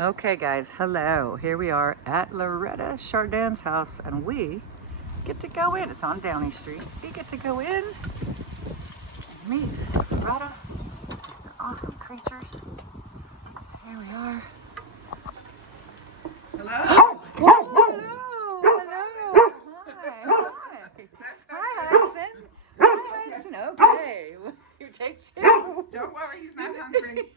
Okay, guys, hello. Here we are at Loretta Chardin's house, and we get to go in. It's on Downey Street. We get to go in and meet Loretta. They're awesome creatures. Here we are. Hello? Whoa, hello. Hi, Hudson. Hi, Hudson. Okay. You take two. Don't worry, he's not hungry.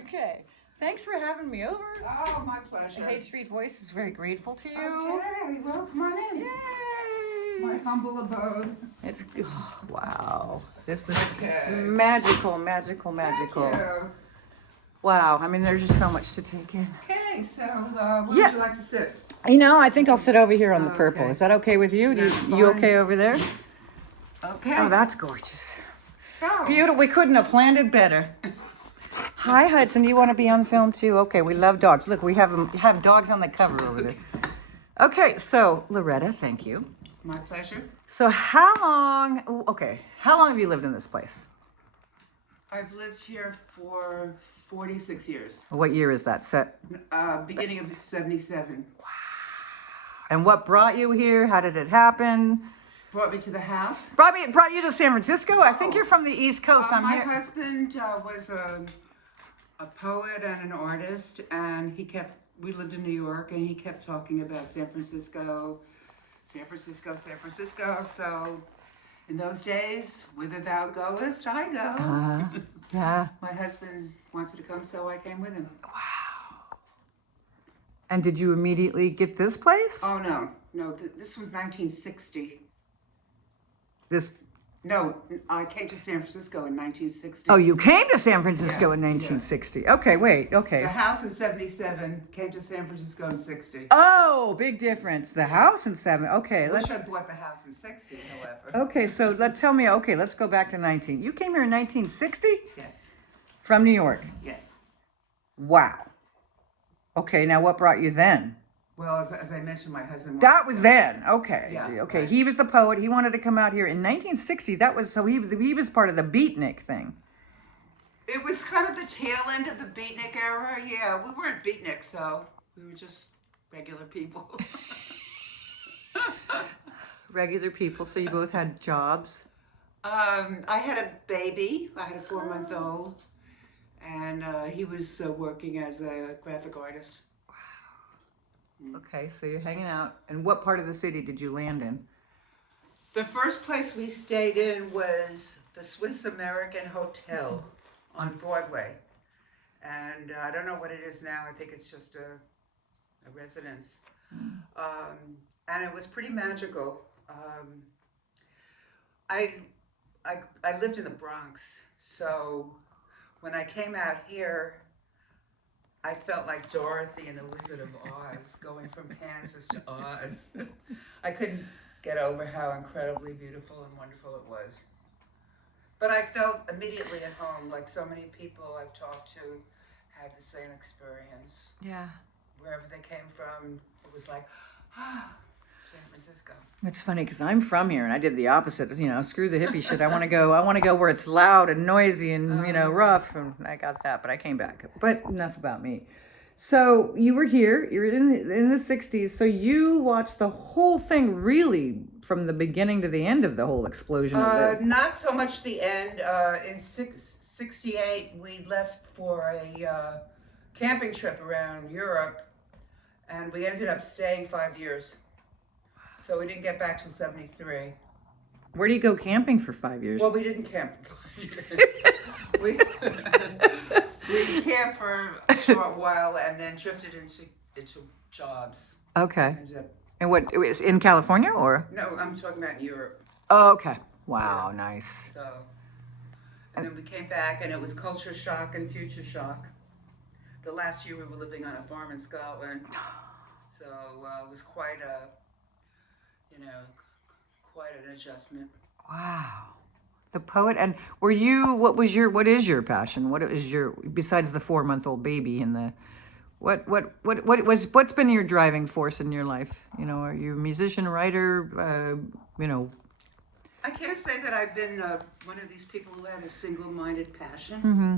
Okay. Thanks for having me over. Oh, my pleasure. Haight Street Voice is very grateful to you. Okay, well, come on in. Yay! My humble abode. It's, oh, wow. This is Okay. magical. Thank you. Wow. I mean, there's just so much to take in. Okay, so where Yeah. would you like to sit? You know, I think I'll sit over here on the purple. Okay. Is that okay with you? That's You fine. okay over there? Okay. Oh, that's gorgeous. So, Beautiful. We couldn't have planned it better. Hi, Hudson. Do you want to be on film too? Okay, we love dogs. Look, we have dogs on the cover over there. Okay, so Loretta, thank you. my pleasure. So how long have you lived in this place? I've lived here for 46 years. What year is that set? Beginning of 77. And what brought you here? How did it happen? Brought me to the house. Brought you to San Francisco? I think you're from the East Coast. I'm My here. husband was a poet and an artist, and we lived in New York, and he kept talking about San Francisco. So in those days, whither thou goest, I go. Yeah. My husband wanted to come, so I came with him. And did you immediately get this place? Oh, no, this was 1960. This. No, I came to San Francisco in 1960. Oh, you came to San Francisco Yeah, in 1960. Okay, wait. Okay. The house in 77 came to San Francisco in 60. Oh, big difference. The house in 7. Okay, I let's. wish I bought the house in 60, however. Okay, so tell me. Okay, let's go back to 19. You came here in 1960 Yes, from New York. yes. Wow. Okay, now what brought you then? Well, as I mentioned, my husband. That was then. Okay. Yeah, Okay. right. He was the poet. He wanted to come out here in 1960. That was so he was part of the beatnik thing. It was kind of the tail end of the beatnik era. Yeah, we weren't beatniks though. We were just regular people. Regular people. So you both had jobs. I had a baby. I had a 4-month-old, and he was working as a graphic artist. Okay, so you're hanging out. And what part of the city did you land in? The first place we stayed in was the Swiss American Hotel on Broadway. And I don't know what it is now. I think it's just a residence. And it was pretty magical. I lived in the Bronx, so when I came out here, I felt like Dorothy in The Wizard of Oz, going from Kansas to Oz. I couldn't get over how incredibly beautiful and wonderful it was. But I felt immediately at home, like so many people I've talked to had the same experience. Yeah. Wherever they came from, it was like, San Francisco. It's funny because I'm from here and I did the opposite. You know, screw the hippie shit. I want to go where it's loud and noisy and rough. And I got that, but I came back. But enough about me. So you were here. You're in the 60s. So you watched the whole thing really from the beginning to the end of the whole explosion. Not so much the end. In 68, we left for a camping trip around Europe, and we ended up staying 5 years. So we didn't get back till 73. Where do you go camping for 5 years? Well, we didn't camp for 5 years. we camped for a short while and then drifted into jobs. Okay. Ended up, And what, it was in California or? no, I'm talking about in Europe. Oh, okay. Wow, nice. So, and then we came back and it was culture shock and future shock. The last year we were living on a farm in Scotland. So it was quite an adjustment. Wow. The poet. And what is your passion? Besides the 4-month-old baby and the, what's been your driving force in your life? You know, are you a musician, writer, I can't say that I've been one of these people who had a single-minded passion. Mm-hmm.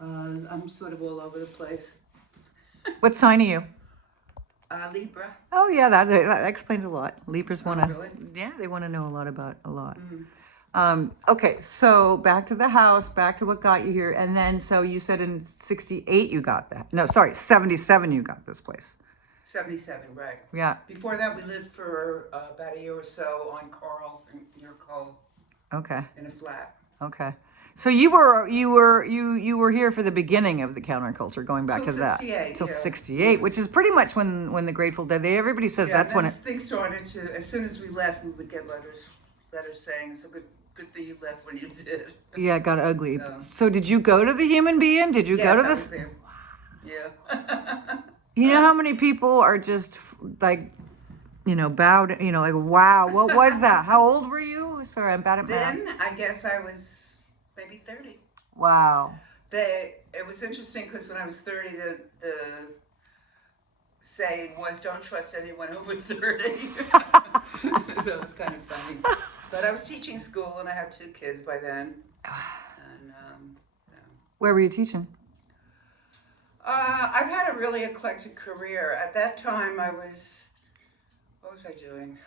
I'm sort of all over the place. What sign are you? Libra. Oh yeah, that explains a lot. Libras want to, Really? yeah, they want to know a lot about a lot. Mm. Okay, so back to the house, back to what got you here, and then so you said in '68 you got that. No, sorry, '77 you got this place. 77, right. Yeah. Before that, we lived for about a year or so on Coral, near Cole, Okay. in a flat. Okay. So you were here for the beginning of the counterculture, going back Till to that 68, till yeah. '68, Yeah. which is pretty much when the Grateful Dead. Everybody says Yeah, that's when and it. then things started to. As soon as we left, we would get letters saying, "It's a good thing you left when you did." Yeah, it got ugly. Oh. So did you go to the Human Being? Did you Yes, go to I this? was there. Yeah. You know how many people are just like, bowed, like, wow, what was that? How old were you? Sorry, I'm bad at math. Then I guess I was maybe 30. Wow. It was interesting because when I was 30, the saying was, "Don't trust anyone over 30." So it was kind of funny. But I was teaching school and I had 2 kids by then. And yeah. Where were you teaching? I've had a really eclectic career. At that time, what was I doing?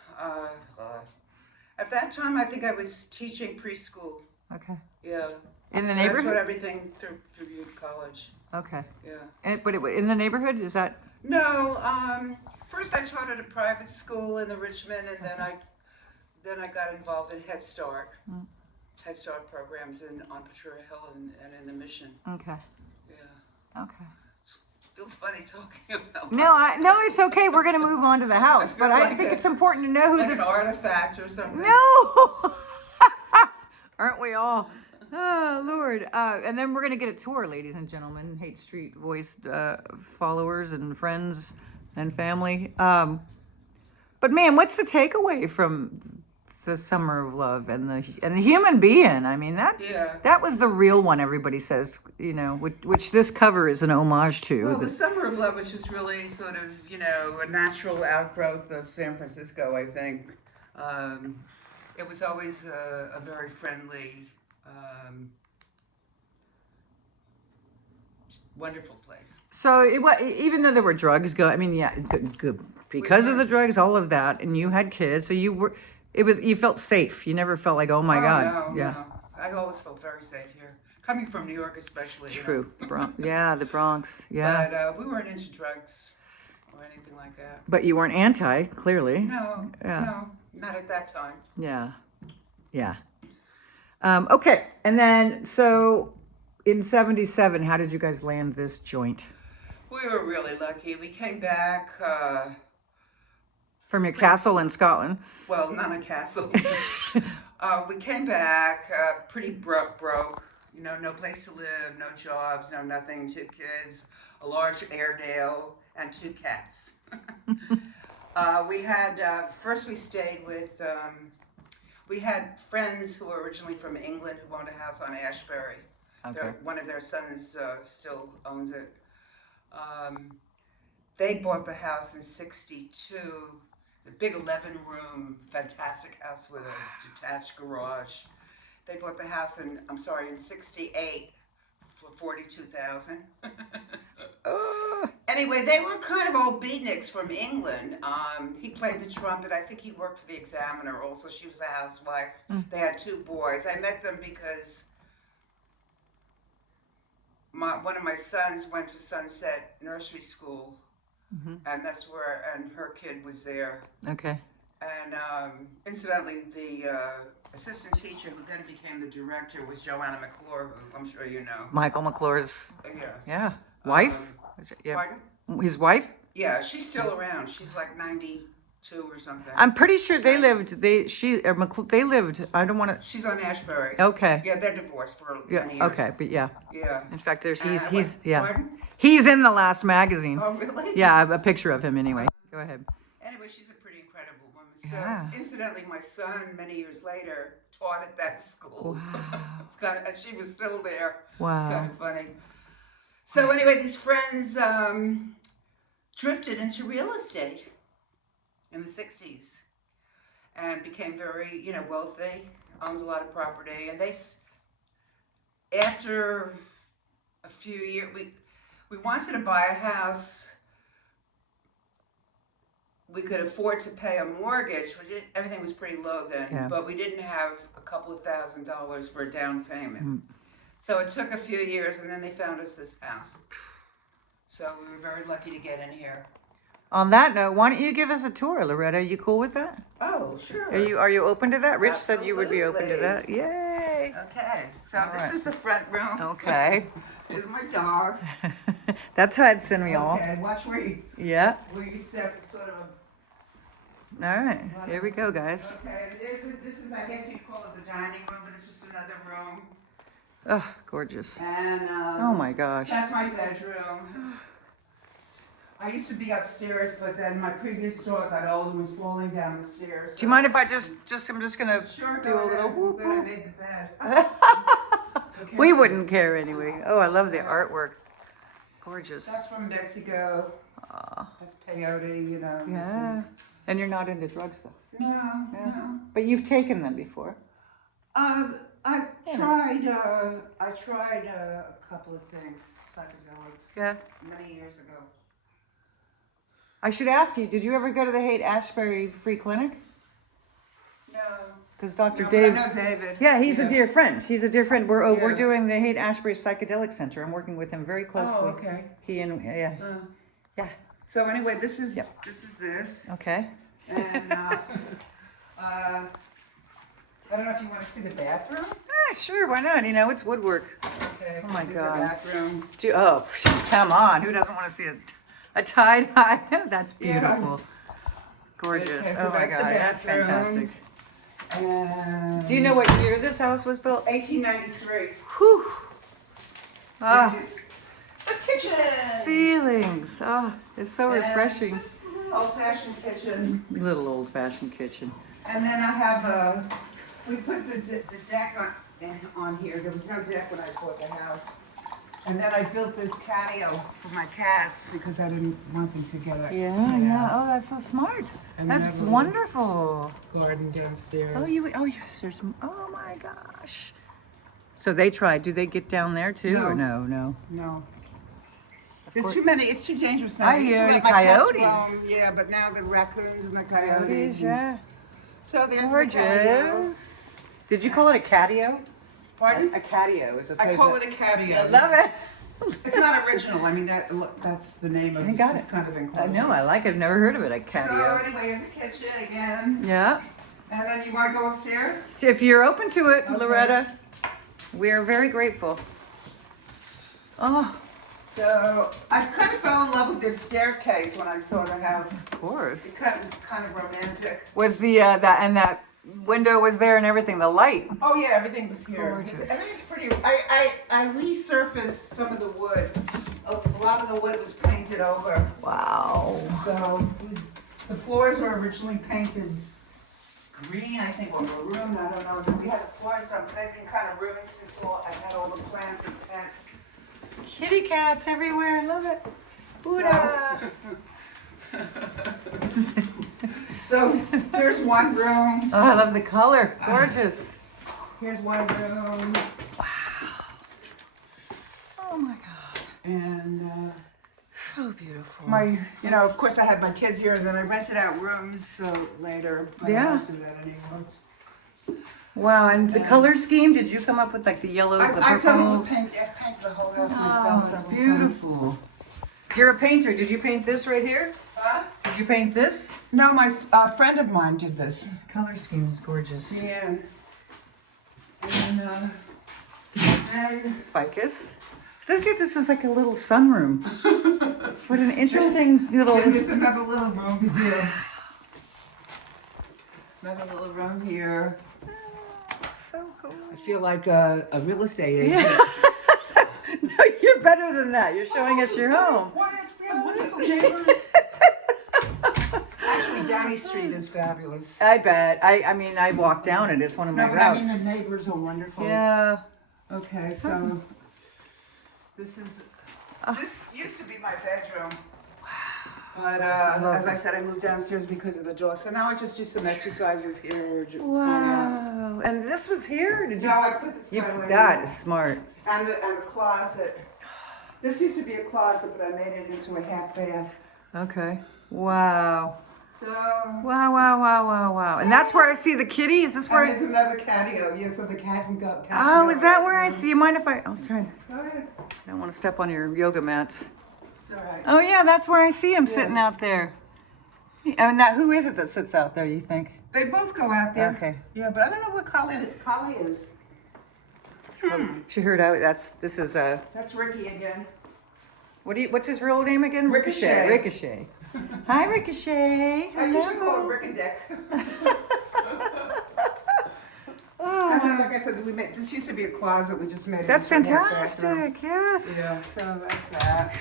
At that time, I think I was teaching preschool. Okay. Yeah. In the That's what neighborhood? everything through youth college. Okay. Yeah. But in the neighborhood, is that? No. First, I taught at a private school in the Richmond, and then I got involved in Head Start. Head Start programs on Petria Hill and in the Mission. Okay. Yeah. Okay. Feels funny talking about. No, it's okay. We're gonna move on to the house, but I like think a- it's important to know who Like this. an artifact or something. No. Aren't we all? Oh Lord. And then we're gonna get a tour, ladies and gentlemen, Haight Street Voice followers and friends and family. But man, what's the takeaway from the Summer of Love and the Human Being? I mean that was the real one. Everybody says, which this cover is an homage to. Well, the Summer of Love was just really sort of, a natural outgrowth of San Francisco, I think. It was always a very friendly, wonderful place. So even though there were drugs I mean, yeah, good because of the drugs, all of that, and you had kids, so you felt safe. You never felt like, oh my God. No, yeah. no. I always felt very safe here. Coming from New York especially. True. Yeah, the Bronx. Yeah. But we weren't into drugs or anything like that. But you weren't anti, clearly. No, Yeah. no, not at that time. Yeah. Yeah. Okay. And then, so in '77, how did you guys land this joint? We were really lucky. We came back, From your castle in Scotland? well, not a castle. We came back pretty broke. No place to live, no jobs, no nothing. 2 kids, a large Airedale, and 2 cats. We had, first we stayed with, we had friends who were originally from England who owned a house on Ashbury. Okay. One of their sons still owns it. They bought the house in '62. The big 11-room, fantastic house with a detached garage. They bought the house in '68 for $42,000. Anyway, they were kind of old beatniks from England. He played the trumpet. I think he worked for the Examiner also. She was a housewife. They had 2 boys. I met them because one of my sons went to Sunset Nursery School. And that's and her kid was there. Okay. And incidentally, the assistant teacher who then became the director was Joanna McClure, who I'm sure you know. Michael McClure's. Yeah. Yeah. Wife? Yeah. Pardon? His wife? Yeah, she's still around. She's like 92 or something. I'm pretty sure they lived. They lived. I don't want to. She's on Ashbury. Okay. Yeah, they're divorced for many years. Okay, but yeah. Yeah. In fact, he's Pardon? He's in the last magazine. Oh, really? Yeah, a picture of him anyway. Go ahead. Anyway, she's a pretty incredible woman. So, Yeah. incidentally, my son, many years later, taught at that school. Wow. It's kind of, and she was still there. Wow. It's kind of funny. So anyway, these friends drifted into real estate in the '60s and became very, wealthy, owned a lot of property. And after a few years. We wanted to buy a house. We could afford to pay a mortgage. Everything was pretty low then, Yeah. but we didn't have a couple of $1,000s for a down payment. So it took a few years, and then they found us this house. So we were very lucky to get in here. On that note, why don't you give us a tour, Loretta? Are you cool with that? Oh, sure. Are you open to that? Rich said you would be open to that. Absolutely. Yay! Okay, so All this right. is the front room. Okay. This is my dog. That's Hudson, y'all. Okay, watch where you Yeah. step. It's sort of a. All right. Here we go, guys. Okay, this is I guess you'd call it the dining room, but it's just another room. Oh, gorgeous. And Oh my gosh. that's my bedroom. I used to be upstairs, but then my previous dog got old and was falling down the stairs. Do you mind if I just I'm just gonna Sure, do go a little ahead. whoop I'm glad I whoop? made the bed. Okay. We wouldn't care anyway. Oh, I love the artwork. Gorgeous. That's from Mexico. Aw. That's peyote, you know. Yeah. And you're not into drugs though. No, Yeah. no. But you've taken them before. I tried a couple of things, psychedelics, Yeah. many years ago. I should ask you, did you ever go to the Haight Ashbury Free Clinic? No. Because Dr. No, Dave. but I know David. Yeah, he's a dear friend. He's a dear friend. We're Yeah. doing the Haight Ashbury Psychedelic Center. I'm working with him very closely. Oh, okay. He and yeah. Yeah. So anyway, this is Yep. this, Okay. and I don't know if you want to see the bathroom. Ah, sure. Why not? You know, it's woodwork. Okay. Oh my here's God. The bathroom. Oh, come on. Who doesn't want to see a tie dye? That's Yeah. beautiful. Gorgeous. Okay, so Oh my that's the God, that's bathroom. fantastic. And Do you know what year this house was built? 1893. Whew. Ah, This is the kitchen. ceilings. Oh, it's so And refreshing. just an old-fashioned kitchen. Little old-fashioned kitchen. And then I have we put the deck on here. There was no deck when I bought the house. And then I built this patio for my cats because I didn't want them to get a Yeah. Oh, that's so smart. And That's then I have a wonderful. garden downstairs. There's, oh my gosh. So they tried. Do they get down there too, or no? No. Of There's course- too many. It's too dangerous now. I used to hear let the my cats coyotes. roam, yeah, but now the raccoons and the coyotes. Coyotes, yeah. So there's the patio. Gorgeous. Did you call it a catio? Pardon? A catio is I call it a catio. I love it. It's not original. I mean, that's the name of I got this it. kind of I enclosure. know. I like it. I've never heard of it. A So catio. anyway, here's the kitchen again. Yeah. And then you want to go upstairs? If you're open to it, Okay. Loretta, we are very grateful. Oh, So I kind of fell in love with this staircase when I saw the house. of course. It's kind of romantic. Was the that window was there and everything? The light. Oh yeah, everything was here. Gorgeous. Everything's pretty. I resurfaced some of the wood. A lot of the wood was painted over. Wow. So the floors were originally painted green, I think, or maroon. I don't know. We had the floors done, but they've been kind of ruined since I had all the plants and pets. Kitty cats everywhere. I love it. Buddha. So here's one room. Oh, I love the color. Gorgeous. Here's one room. Oh my God. And So beautiful. of course I had my kids here, and then I rented out rooms later. But I Yeah. don't do that anymore. Wow. And the color scheme? Did you come up with like the yellows, the I've done all purples? the paint. I've painted the whole house Oh, myself. it's several times. beautiful. You're a painter. Did you paint this right here? Huh? Did you paint this? No, my friend of mine did this. Color scheme is gorgeous. Yeah. And Ficus. Look at this is like a little sunroom. What an interesting little. there's another little room here. Another little room here. So cool. I feel like a real estate agent. Yeah. No, you're better than that. You're showing us your home. We have wonderful neighbors. Actually, Downey Street is fabulous. I bet. I mean, I walk down it. It's one of my No, but I mean routes. the neighbors are wonderful. Yeah. Okay, so this used to be my bedroom. But as I said, I moved downstairs because of the dog. So now I just do some exercises here. Wow. And this was here? Did you? No, I put the You skylight that in. is smart. And the closet. This used to be a closet, but I made it into a half bath. Okay. Wow. So. Wow. And that's where I see the kitty? Is this where There's another catio. Yeah, so the cat can go. Oh, is that where I see? You mind if I'll try. Go ahead. I don't want to step on your yoga mats. It's all right. Oh yeah, that's where I see him sitting out there. And who is it that sits out there, you think? They both go out there. Okay. Yeah, but I don't know what Collie is. She heard out. This is That's Ricky again. What's his real name again? Ricochet. Ricochet. Hi, Ricochet. I usually call him Rick and Dick. Oh, Like I said, this used to be a closet. We just made it. that's into a half fantastic. bathroom. Yes. Yeah, so that's that.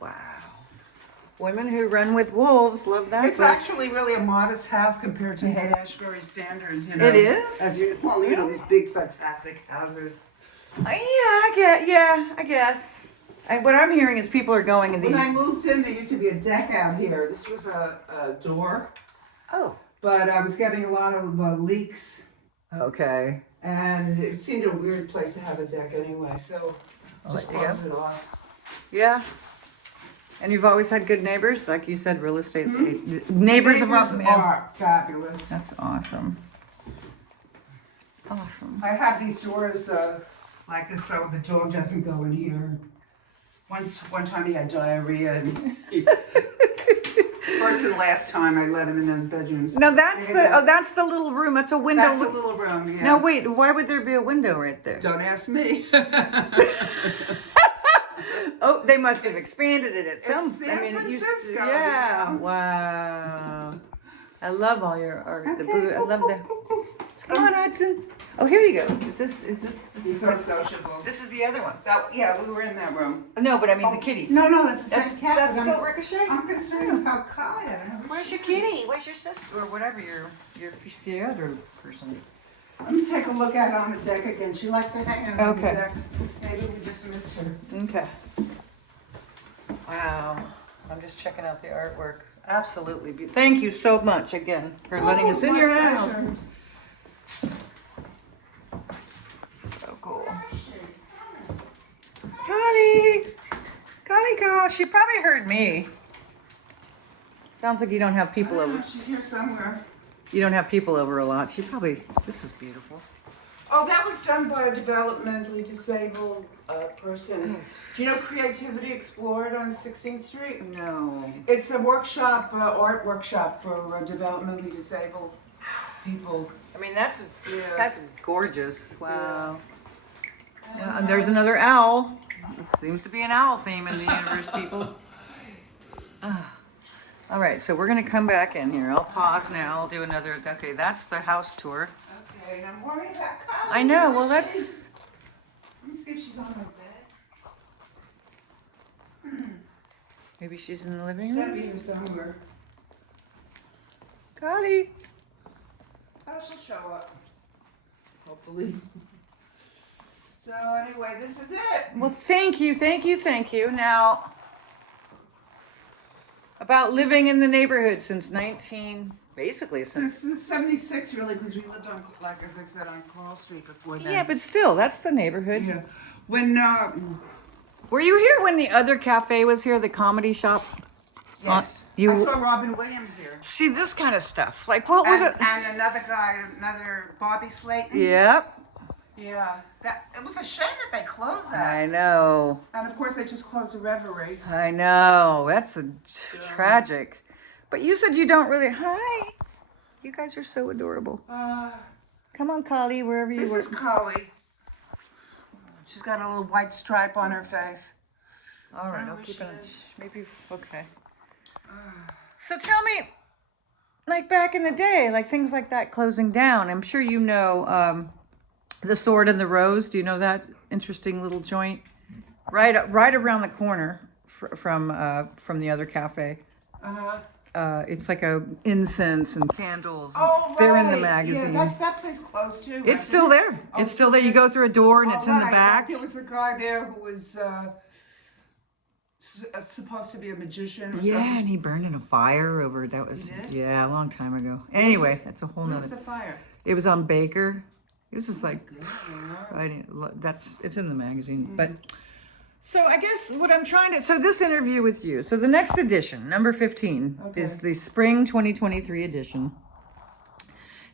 Wow. Women who run with wolves love that. It's actually really a modest house compared to Haight Ashbury standards, you know. It is? These big fantastic houses. I guess. What I'm hearing is people are going in these. When I moved in, there used to be a deck out here. This was a door, Oh. but I was getting a lot of leaks, Okay. and it seemed a weird place to have a deck anyway, so just let you go. closed it off. Yeah. And you've always had good neighbors, like you said, real estate neighbors are fabulous. That's awesome. Awesome. I have these doors like this so the dog doesn't go in here. One time he had diarrhea, and first and last time I let him in the bedrooms. No, that's the little room. That's a window. That's the little room. Yeah. Now wait, why would there be a window right there? Don't ask me. Oh, they must have expanded it at some. San it used to. Francisco, Yeah. you know? Wow. I love all your art. The Okay. I love the. Come on, Hudson. Oh, here you go. Is this? He's so sociable. This is the other one. Yeah, we were in that room. No, but I mean the kitty. No, it's the That's same cat. that's but still I'm, Ricochet. I'm concerned about Kai. I don't know. Where's your kitty? Where's your sister? Or whatever your other person. Let me take a look at her on the deck again. She likes to hang out on the Okay. deck. Maybe we just missed her. Okay. Wow. I'm just checking out the artwork. Absolutely beautiful. Thank you so much again for letting us in my your pleasure. house. So cool. Golly, she probably heard me. Sounds like you don't have people I don't know, over. she's here somewhere. You don't have people over a lot. She probably. This is beautiful. Oh, that was done by a developmentally disabled person. Do you know Creativity Explored on 16th Street? No. It's a workshop, art workshop for developmentally disabled people. I mean, that's gorgeous. Wow. Yeah, and there's another owl. It seems to be an owl theme in the universe, people. All right, so we're going to come back in here. I'll pause now. I'll do another. Okay, that's the house tour. Okay, and I'm worried about Kyle. I know. Well, Let that's. me see if she's on her bed. Maybe she's in the living She's gotta room. be here somewhere. Golly. Oh, she'll show up. Hopefully. So anyway, this is it. Well, thank you. Now, about living in the neighborhood since basically since. Since 76, really, because we lived on, like as I said, on Coral Street before that. Yeah, but still, that's the neighborhood. Yeah. When Were you here when the other cafe was here, the comedy shop? yes, you- I saw Robin Williams there. See this kind of stuff. Like, what was it? And another guy, another Bobby Slayton. Yep. Yeah. It was a shame that they closed that. I know. And of course, they just closed the Reverie. I know. That's tragic. But you said you don't really. Hi. You guys are so adorable. Come on, Collie, wherever you This were. is Collie. She's got a little white stripe on her face. All right, I I'll wish keep it it. is. Maybe. Okay. So tell me, like back in the day, like things like that closing down. I'm sure you know the Sword and the Rose. Do you know that interesting little joint? Right around the corner from the other cafe. It's like a incense and candles. Oh, They're in the right. magazine. Yeah, that place closed too. It's still there. Oh, It's still there. You go through a door and it's in the back. There was a guy there who was supposed to be a magician or Yeah, something. and he burned in a fire over. That was He did? yeah, a long time ago. Anyway, that's a whole Who was nother. the fire? It was on Baker. It was just like Good Lord. it's in the magazine. But So I guess what I'm trying to, so this interview with you, so the next edition, number 15, is the spring 2023 edition.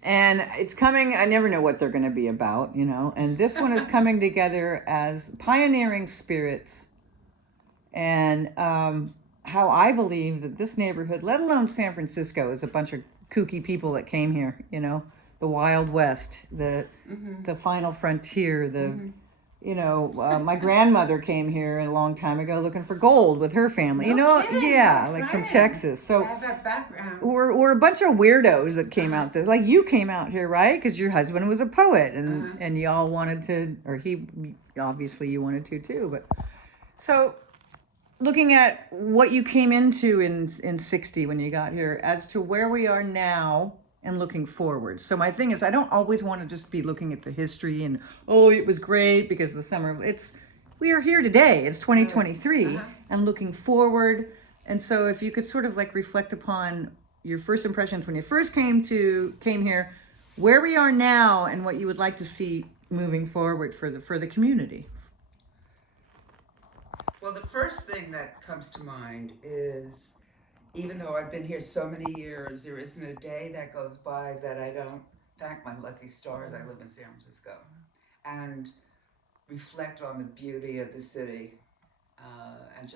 And it's coming, I never know what they're going to be about, you know, and this one is coming together as pioneering spirits and how I believe that this neighborhood, let alone San Francisco, is a bunch of kooky people that came here, you know, the Wild West, the final frontier, you know, my grandmother came here a long time ago looking for gold with her family. You know, yeah, like from Texas. So I have that background. we're a bunch of weirdos that came out there. Like you came out here, right? Because your husband was a poet, and y'all wanted to, or he obviously you wanted to too. But so looking at what you came into in '60 when you got here, as to where we are now. And looking forward. So my thing is, I don't always want to just be looking at the history and, oh, it was great because of the summer. We are here today. It's 2023 and looking forward. And so if you could sort of like reflect upon your first impressions when you first came here, where we are now and what you would like to see moving forward for the community. Well, the first thing that comes to mind is, even though I've been here so many years, there isn't a day that goes by that I don't thank my lucky stars I live in San Francisco and reflect on the beauty of the city. And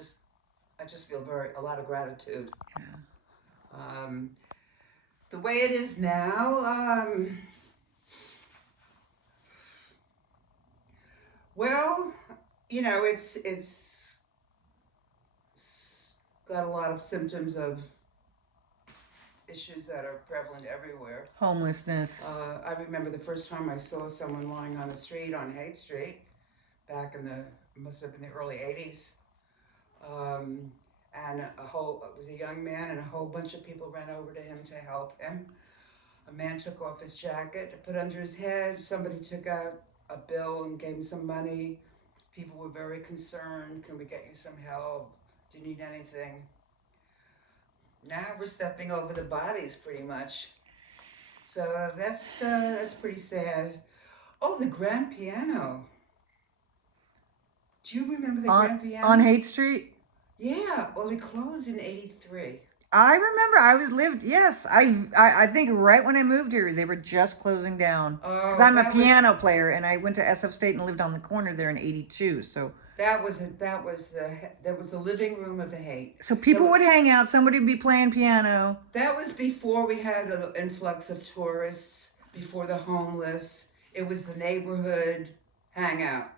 I just feel a lot of gratitude. Yeah. The way it is now, well, you know, it's got a lot of symptoms of issues that are prevalent everywhere. Homelessness. I remember the first time I saw someone lying on the street on Haight Street, back in must have been the early 80s. And it was a young man, and a whole bunch of people ran over to him to help him. A man took off his jacket, put under his head. Somebody took out a bill and gave him some money. People were very concerned. Can we get you some help? Do you need anything? Now we're stepping over the bodies pretty much. So that's pretty sad. Oh, the grand piano. Do you remember the grand piano? On Haight Street? Yeah, well, it closed in 83. I remember yes, I think right when I moved here, they were just closing down. Because I'm a piano player, and I went to SF State and lived on the corner there in 82, so. That was the living room of the Haight. So people would hang out, somebody would be playing piano. That was before we had an influx of tourists, before the homeless. It was the neighborhood hangout.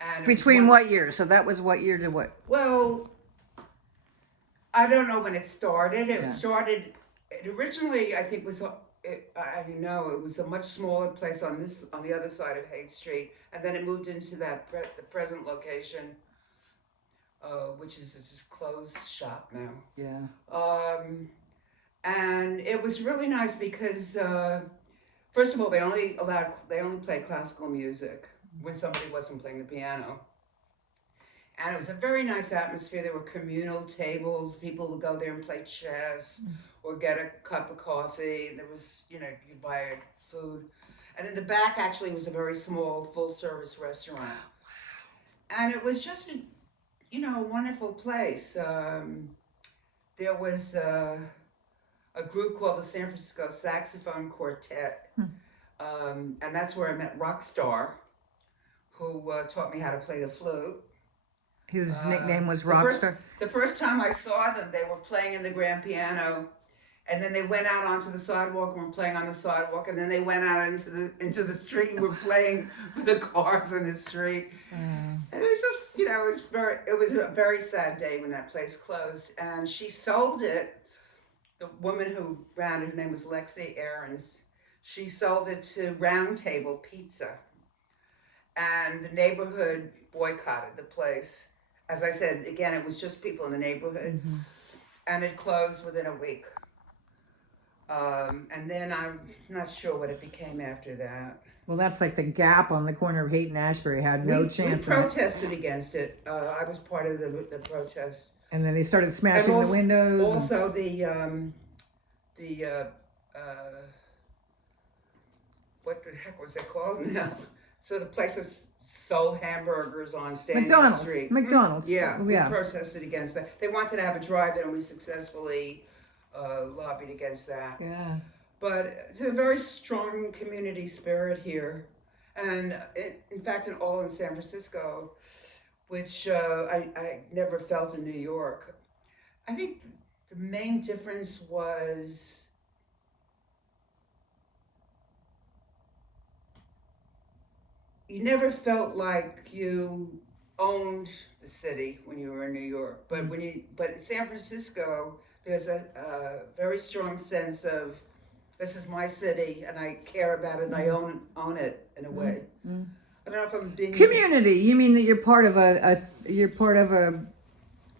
And between what year? So that was what year to what? Well, I don't know when it started. It originally, I think, it was a much smaller place on the other side of Haight Street, and then it moved into the present location, which is this closed shop now. Yeah. And it was really nice because, first of all, they only played classical music when somebody wasn't playing the piano. And it was a very nice atmosphere. There were communal tables. People would go there and play chess or get a cup of coffee. There was, you could buy food. And in the back actually was a very small full-service restaurant. And it was just, a wonderful place. There was a group called the San Francisco Saxophone Quartet. And that's where I met Rockstar, who taught me how to play the flute. His nickname was Rockstar. The first time I saw them, they were playing in the grand piano, and then they went out onto the sidewalk and were playing on the sidewalk, and then they went out into the street and were playing for the cars in the street. And it was just, it was a very sad day when that place closed. And she sold it. The woman who ran it, her name was Lexi Ahrens. She sold it to Round Table Pizza, and the neighborhood boycotted the place. As I said, again, it was just people in the neighborhood, and it closed within a week. And then I'm not sure what it became after that. Well, that's like the Gap on the corner of Haight and Ashbury had no chance. We protested against it. I was part of the protest. And then they started smashing the windows. Also, what the heck was it called now? So the place that sold hamburgers on Standing McDonald's. Street. McDonald's. Yeah, we Yeah. protested against that. They wanted to have a drive-in, and we successfully lobbied against that. Yeah. But it's a very strong community spirit here, and in fact, all in San Francisco, which I never felt in New York. I think the main difference was you never felt like you owned the city when you were in New York, but but in San Francisco, there's a very strong sense of this is my city and I care about it and I own it in a way. I don't know if I'm being Community. You mean that you're part of you're part of a.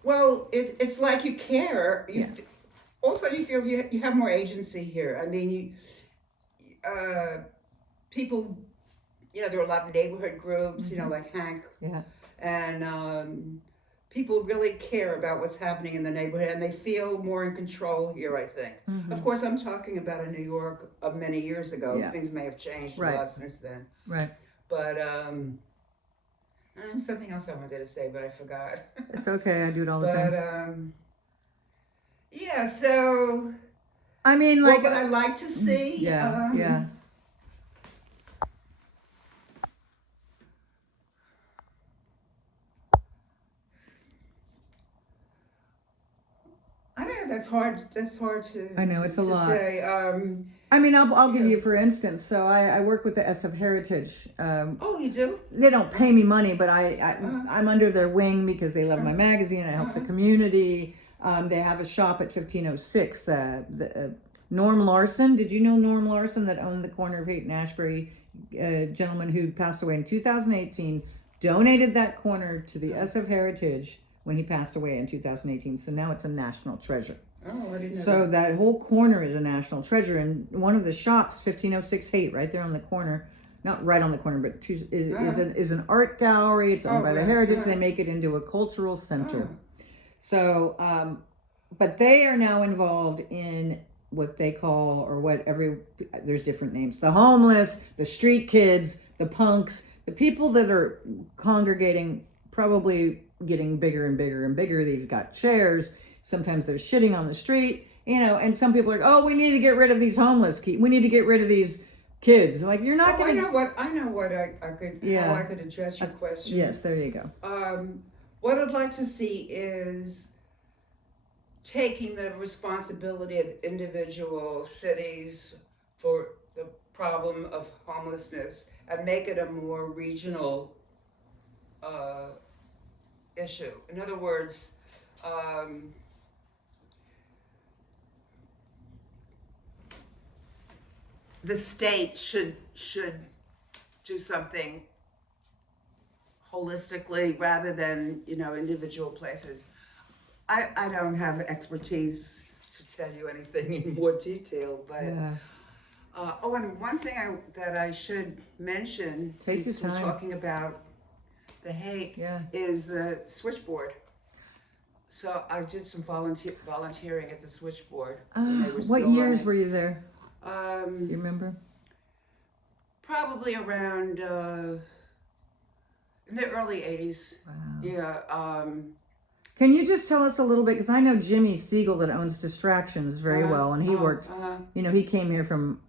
Well, it's like you care. Also, you feel you have more agency here. I mean, people, there are a lot of neighborhood groups, like Hank. Yeah. And people really care about what's happening in the neighborhood, and they feel more in control here, I think. Of course, I'm talking about a New York of many years ago. Yeah. Things may have changed a Right. lot since then. Right. But something else I wanted to say, but I forgot. It's okay. I do it all the time. Yeah, so I mean, what like. would I like to see? Yeah. Yeah. I don't know. That's hard. That's hard to. I know, it's a lot. Say. I mean, I'll give you for instance. So I work with the SF Heritage. Oh, you do? They don't pay me money, but I'm under their wing because they love my magazine. I help the community. They have a shop at 1506. The Norm Larson. Did you know Norm Larson that owned the corner of Haight and Ashbury? Gentleman who passed away in 2018 donated that corner to the SF Heritage when he passed away in 2018. So now it's a national treasure. Oh, I didn't know. So that whole corner is a national treasure, and one of the shops, 1506 Haight, right there on the corner, not right on the corner, but is an art gallery. It's owned by the Heritage. They make it into a cultural center. So, but they are now involved in what they call, or there's different names: the homeless, the street kids, the punks, the people that are congregating, probably getting bigger and bigger and bigger. They've got chairs. Sometimes they're shitting on the street, and some people are like, oh, we need to get rid of these homeless kids. We need to get rid of these kids. Like, you're not going to. I know what I could, how I could address your question. Yes, there you go. What I'd like to see is taking the responsibility of individual cities for the problem of homelessness and make it a more regional issue. In other words, the state should do something holistically rather than individual places. I don't have expertise to tell you anything in more detail, but and one thing that I should mention, since we're talking about the Haight, is the switchboard. So I did some volunteering at the switchboard. What years were you there? Do you remember? Probably around in the early 80s. Wow. Yeah. Can you just tell us a little bit? Because I know Jimmy Siegel that owns Distractions very well, and he worked. He came here from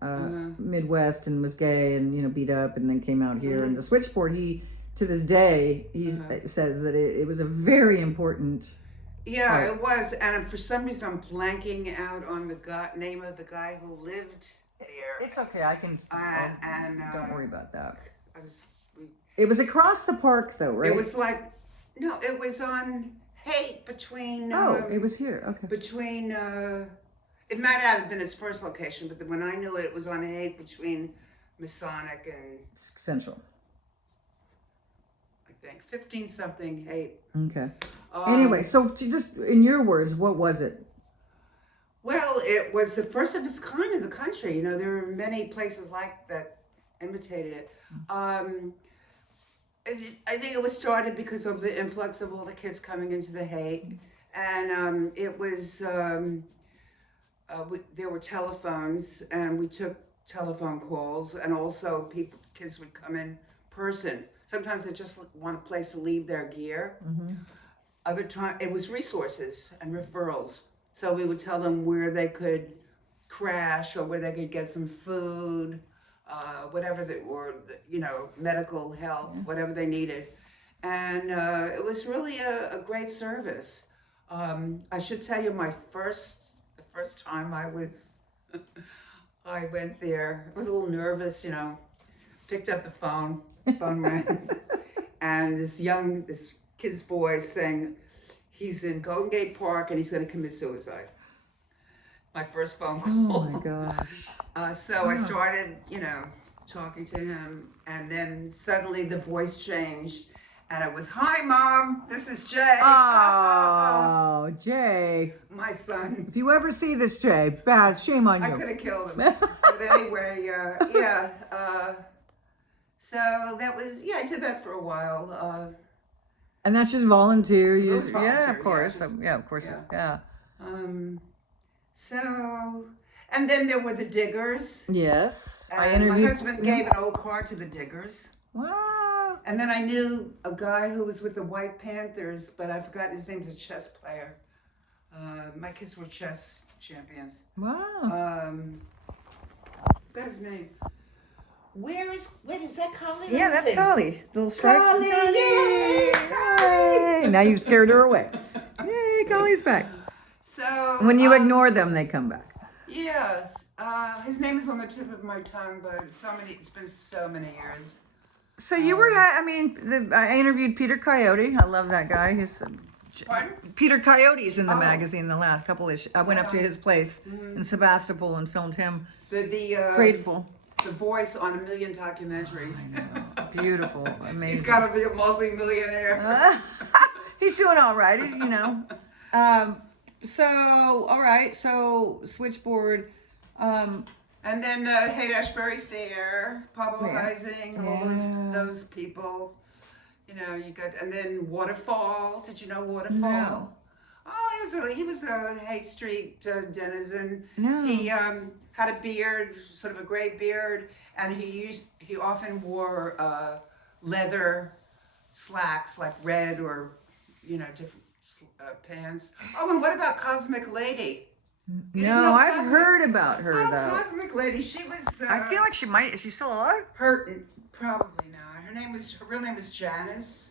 Midwest and was gay and beat up, and then came out here. And the switchboard, to this day, he says that it was a very important. Yeah, part. It was, and for some reason I'm blanking out on the name of the guy who lived there. It's okay, I can. Don't worry about that. It was across the park, though, right? It was it was on Haight between. It was here. Okay. Between, it might not have been its first location, but when I knew it was on Haight between Masonic and Central. I think 15-something Haight. Okay. Anyway, so just in your words, what was it? Well, it was the first of its kind in the country. There are many places like that imitated it. I think it was started because of the influx of all the kids coming into the Haight, and it was there were telephones, and we took telephone calls, and also kids would come in person. Sometimes they just want a place to leave their gear. Mm-hmm. Other time it was resources and referrals. So we would tell them where they could crash or where they could get some food, whatever they were, medical help, whatever they needed. And it was really a great service. I should tell you the first time I went there, I was a little nervous, picked up the phone rang, and this kid's voice saying he's in Golden Gate Park and he's going to commit suicide. My first phone call. Oh my gosh. So I started, talking to him, and then suddenly the voice changed, and it was, "Hi, Mom, this is Jay." Oh, Jay. My son. If you ever see this, Jay, bad, shame on you. I could have killed him. But anyway, so that was, I did that for a while. And that's just volunteer. It was Yeah, volunteer, of course. yeah, Of course. yeah. Yeah. So, and then there were the Diggers. Yes. I And my interviewed. husband gave an old car to the Diggers. Wow. And then I knew a guy who was with the White Panthers, but I forgot his name. He's a chess player. My kids were chess champions. Wow. Forgot his name. Wait, is that Collie? Yeah, that's Collie. Little stripe. Collie, yay, Yay. Now you've scared her away. Yay, Collie's back. So When you ignore them, they come back. yes, his name is on the tip of my tongue, but it's been so many years. So you were, I interviewed Peter Coyote. I love that guy. He's Pardon? Peter Coyote's in the Oh. magazine the last couple issues. I went up to his place in Sebastopol and filmed him. The Grateful. The voice on a million documentaries. Beautiful. Amazing. He's got to be a multi-millionaire. He's doing all right, So, all right. So, Switchboard. And then Haight Ashbury Fair, Pablo Heising, all those people. You got, and then Waterfall. Did you know Waterfall? No. Oh, he was a Haight Street denizen. No. He had a beard, sort of a gray beard, and he often wore leather slacks, like red or different pants. Oh, and what about Cosmic Lady? You didn't know I've Cosmic- heard about her Oh, though. Cosmic Lady. She was. I feel like she might. Is she still alive? Probably not. Her real name was Janice.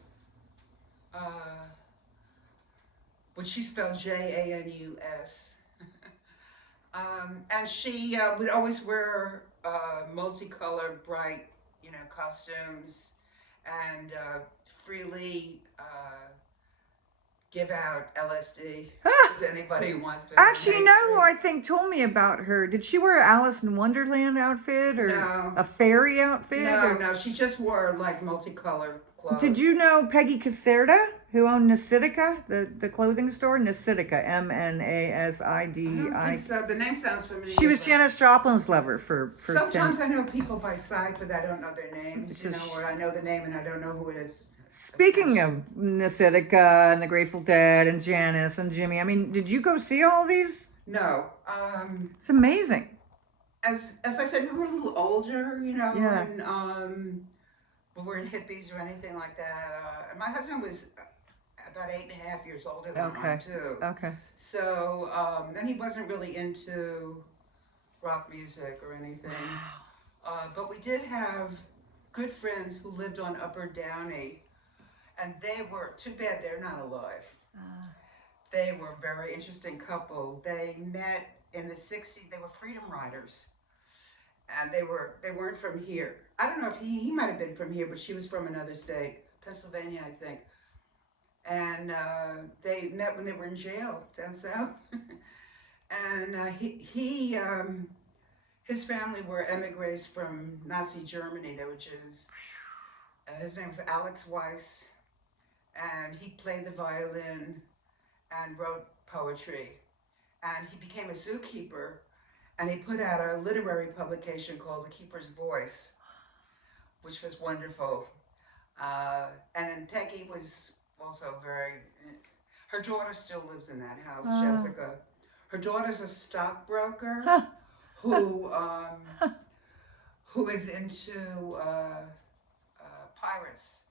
Which she spelled Janus. And she would always wear multicolored, bright, costumes, and freely give out LSD to anybody who wants to. Actually, you know who I think told me about her? Did she wear an Alice in Wonderland outfit or No. a fairy outfit? No, she just wore like multicolored clothes. Did you know Peggy Caserta, who owned Nasidica, the clothing store? Nasidica, MNASIDI. I don't think so. The name sounds familiar. She was but- Janis Joplin's lover for Sometimes I know people by sight, but I don't know their names. So Or I know the name and I don't know who it is. Speaking of Nasidica and the Grateful Dead and Janis and Jimmy, I mean, did you go see all these? No. It's amazing. As I said, we were a little older, Yeah. and we weren't hippies or anything like that. And my husband was about 8.5 years older than I too. Okay. So, and he wasn't really into rock music or anything. But we did have good friends who lived on Upper Downey, and they were, too bad they're not alive. They were a very interesting couple. They met in the 60s. They were freedom riders. And they weren't from here. I don't know if he might have been from here, but she was from another state, Pennsylvania, I think. And they met when they were in jail down south. And his family were emigres from Nazi Germany. They were Jews. His name was Alex Weiss, and he played the violin and wrote poetry. And he became a zookeeper, and he put out a literary publication called The Keeper's Voice, which was wonderful. And then Peggy was also her daughter still lives in that house, Jessica. Her daughter's a stockbroker who is into Pirates.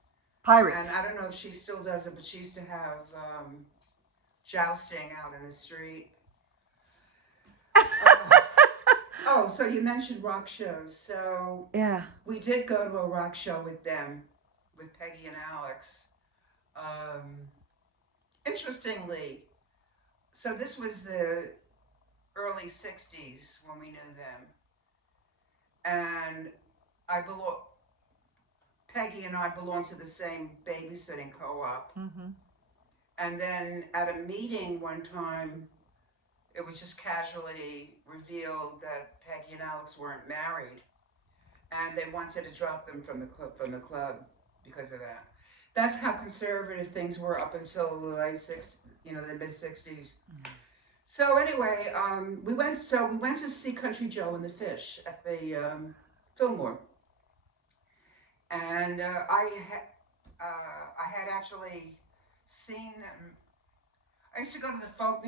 Pirates. And I don't know if she still does it, but she used to have jousting out in the street. Oh, so you mentioned rock shows. So Yeah. we did go to a rock show with them, with Peggy and Alex. Interestingly, so this was the early 60s when we knew them. And Peggy and I belonged to the same babysitting co-op. Mm-hmm. And then at a meeting one time, it was just casually revealed that Peggy and Alex weren't married, and they wanted to drop them from the club because of that. That's how conservative things were up until the late the mid '60s. Mm-hmm. So anyway, we went to see Country Joe and the Fish at the Fillmore, and I had actually seen them. I used to go to the folk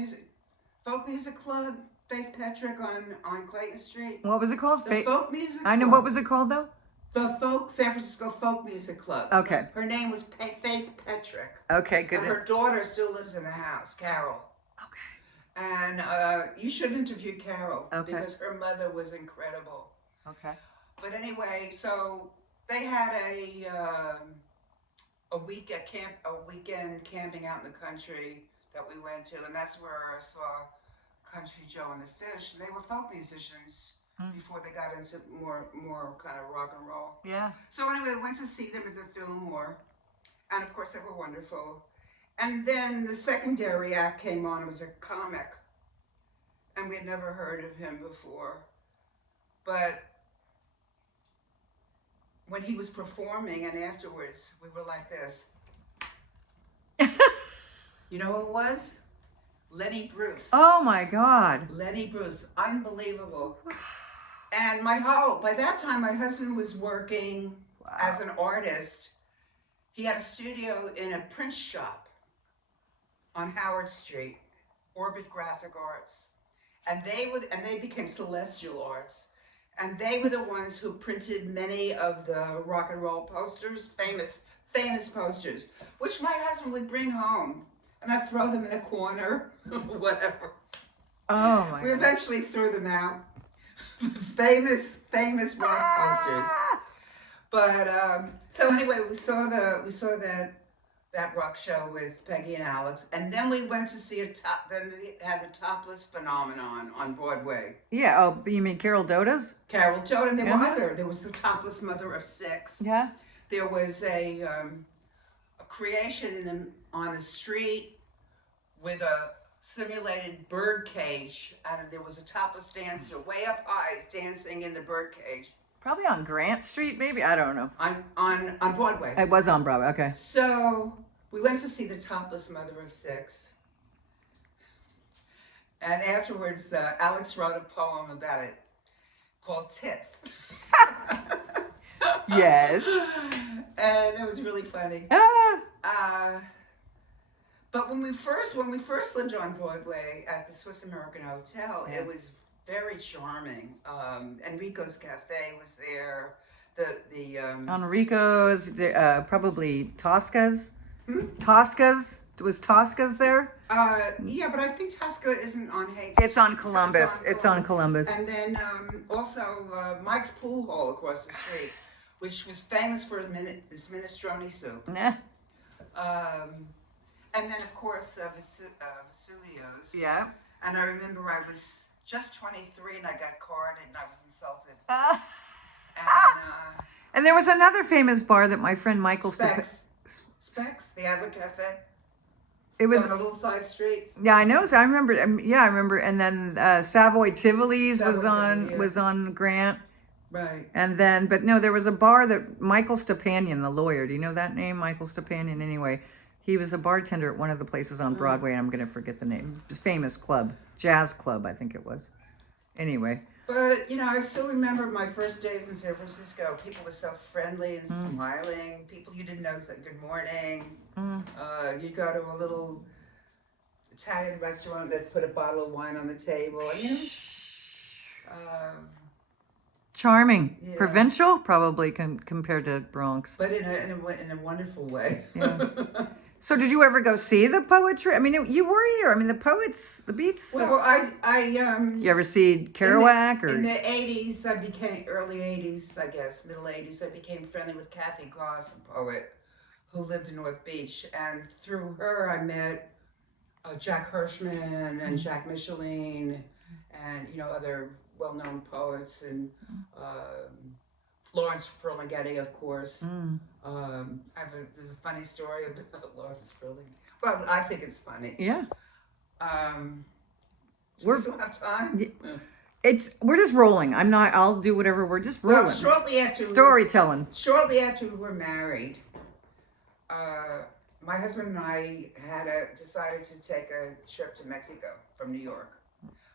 music club, Faith Petrick on Clayton Street. What was it called? The folk music club. I know. What was it called though? The San Francisco Folk Music Club. Okay. Her name was Faith Petrick. Okay, good. And her daughter still lives in the house, Carol. Okay. And you should interview Carol. Okay. Because her mother was incredible. Okay. But anyway, so they had a weekend camping out in the country that we went to, and that's where I saw Country Joe and the Fish. And they were folk musicians before they got into more kind of rock and roll. Yeah. So anyway, I went to see them at the Fillmore, and of course they were wonderful. And then the secondary act came on. It was a comic, and we had never heard of him before. But when he was performing and afterwards, we were like this. You know who it was? Lenny Bruce. Oh my God. Lenny Bruce, unbelievable. And by that time, my husband was working as an artist. He had a studio in a print shop on Howard Street, Orbit Graphic Arts. And they became Celestial Arts. And they were the ones who printed many of the rock and roll posters, famous posters, which my husband would bring home. And I'd throw them in a corner, whatever. Oh my We God. eventually threw them out. famous rock posters. But so anyway, we saw that rock show with Peggy and Alex, and then we went to see then they had the Topless phenomenon on Broadway. Yeah. Oh, you mean Carol Doda's? Carol Doda, and Yeah. there was the Topless Mother of Six. Yeah. There was a creation on the street with a simulated bird cage, and there was a topless dancer way up high dancing in the bird cage. Probably on Grant Street, maybe. I don't know. On Broadway. It was on Broadway. Okay. So we went to see the Topless Mother of Six, and afterwards, Alex wrote a poem about it called "Tits." Yes. And it was really funny. Ah. But when we first lived on Broadway at the Swiss American Hotel, Yeah. it was very charming. Enrico's Cafe was there. Enrico's, probably Tosca's. Hmm? Tosca's. Was Tosca's there? Yeah, but I think Tosca isn't on Haight. It's on Columbus. It's on Columbus. And then also Mike's Pool Hall across the street, which was famous for its minestrone soup. Nah. And then, of course, Vesuvio's. Yeah. And I remember I was just 23 and I got carded and I was insulted. And there was another famous bar that my friend Michael Specs, the Adler Cafe. It was on a little side street. Yeah, I know. So I remember. Yeah, I remember. And then Savoy Tivoli's was on Grant. Right. And then, but no, there was a bar that Michael Stepanian, the lawyer. Do you know that name, Michael Stepanian? Anyway, he was a bartender at one of the places on Broadway, and I'm going to forget the name. Famous club, jazz club, I think it was. Anyway. But I still remember my first days in San Francisco. People were so friendly and smiling. People you didn't know said good morning. You'd go to a little Italian restaurant that put a bottle of wine on the table. Charming. Yeah. Provincial, probably compared to Bronx. But in a wonderful way. Yeah. So did you ever go see the poetry? I mean, you were here. I mean, the poets, the beats. Well, You ever see Kerouac in the or? 80s, I became early 80s, I guess, middle 80s. I became friendly with Kathy Goss, a poet who lived in North Beach, and through her, I met Jack Hirschman and Jack Micheline, and other well-known poets, and Lawrence Ferlinghetti, of course. There's a funny story about Lawrence Ferlinghetti. Well, I think it's funny. Yeah. We still have time. We're just rolling. I'll do whatever. We're just rolling. Well, shortly after storytelling. Shortly after we were married, my husband and I decided to take a trip to Mexico from New York.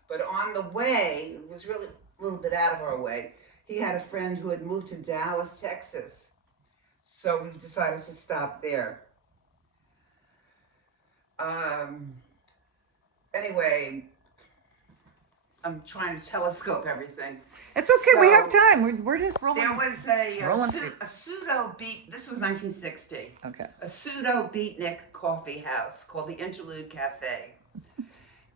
But on the way, it was really a little bit out of our way. He had a friend who had moved to Dallas, Texas. So we decided to stop there. Anyway, I'm trying to telescope everything. It's okay. We have time. We're just rolling. There was a pseudo beat. This was 1960. Okay. A pseudo beatnik coffee house called the Interlude Cafe,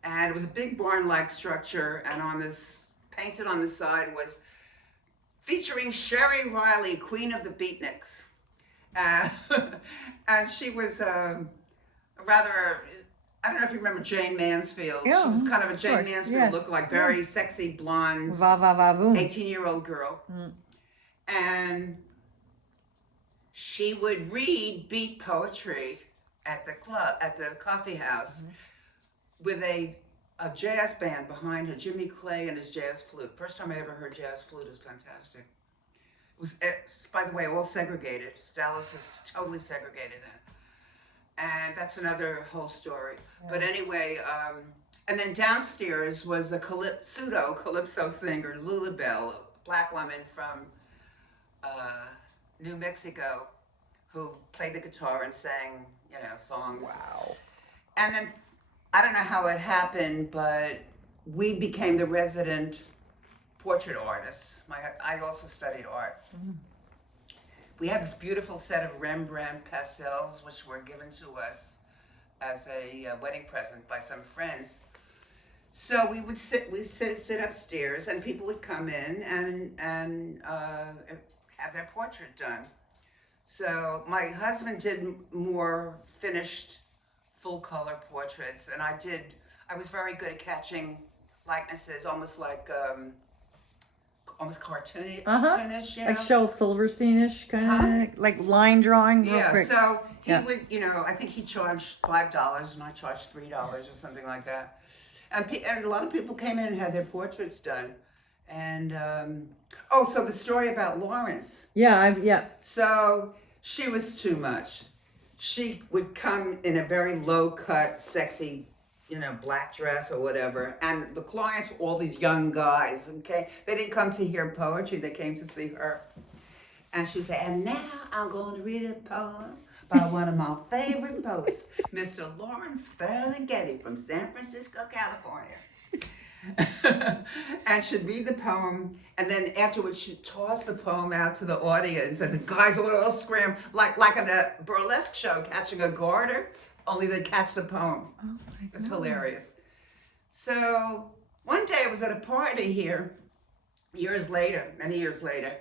and it was a big barn-like structure. And painted on the side was featuring Sherry Riley, Queen of the Beatniks, and she was rather. I don't know if you remember Jane Mansfield. Yeah, she was kind of a Jane Mansfield look-alike, very sexy, blonde, 18-year-old girl. And she would read beat poetry at the coffee house with a jazz band behind her, Jimmy Clay and his jazz flute. First time I ever heard jazz flute. It was fantastic. It was, by the way, all segregated. Dallas was totally segregated then. And that's another whole story. Yeah. But anyway, and then downstairs was a pseudo calypso singer, Lulabelle, a black woman from New Mexico, who played the guitar and sang, songs. Wow. And then I don't know how it happened, but we became the resident portrait artists. I also studied art. We had this beautiful set of Rembrandt pastels, which were given to us as a wedding present by some friends. So we would sit upstairs, and people would come in and have their portrait done. So my husband did more finished, full-color portraits, and I was very good at catching likenesses, almost like almost cartoonish, like Shel Silverstein-ish kind of, like line drawing. Real quick. So he would, I think he charged $5 and I charged $3 or something like that. And a lot of people came in and had their portraits done. And so the story about Lawrence. Yeah. So she was too much. She would come in a very low-cut, sexy, black dress or whatever. And the clients were all these young guys, okay? They didn't come to hear poetry, they came to see her. And she said, and now I'm going to read a poem by one of my favorite poets, Mr. Lawrence Ferlinghetti from San Francisco, California. And she'd read the poem, and then afterwards she'd toss the poem out to the audience, and the guys would all scream like in a burlesque show catching a garter, only they'd catch the poem. Oh my God. It's hilarious. So one day I was at a party here, many years later,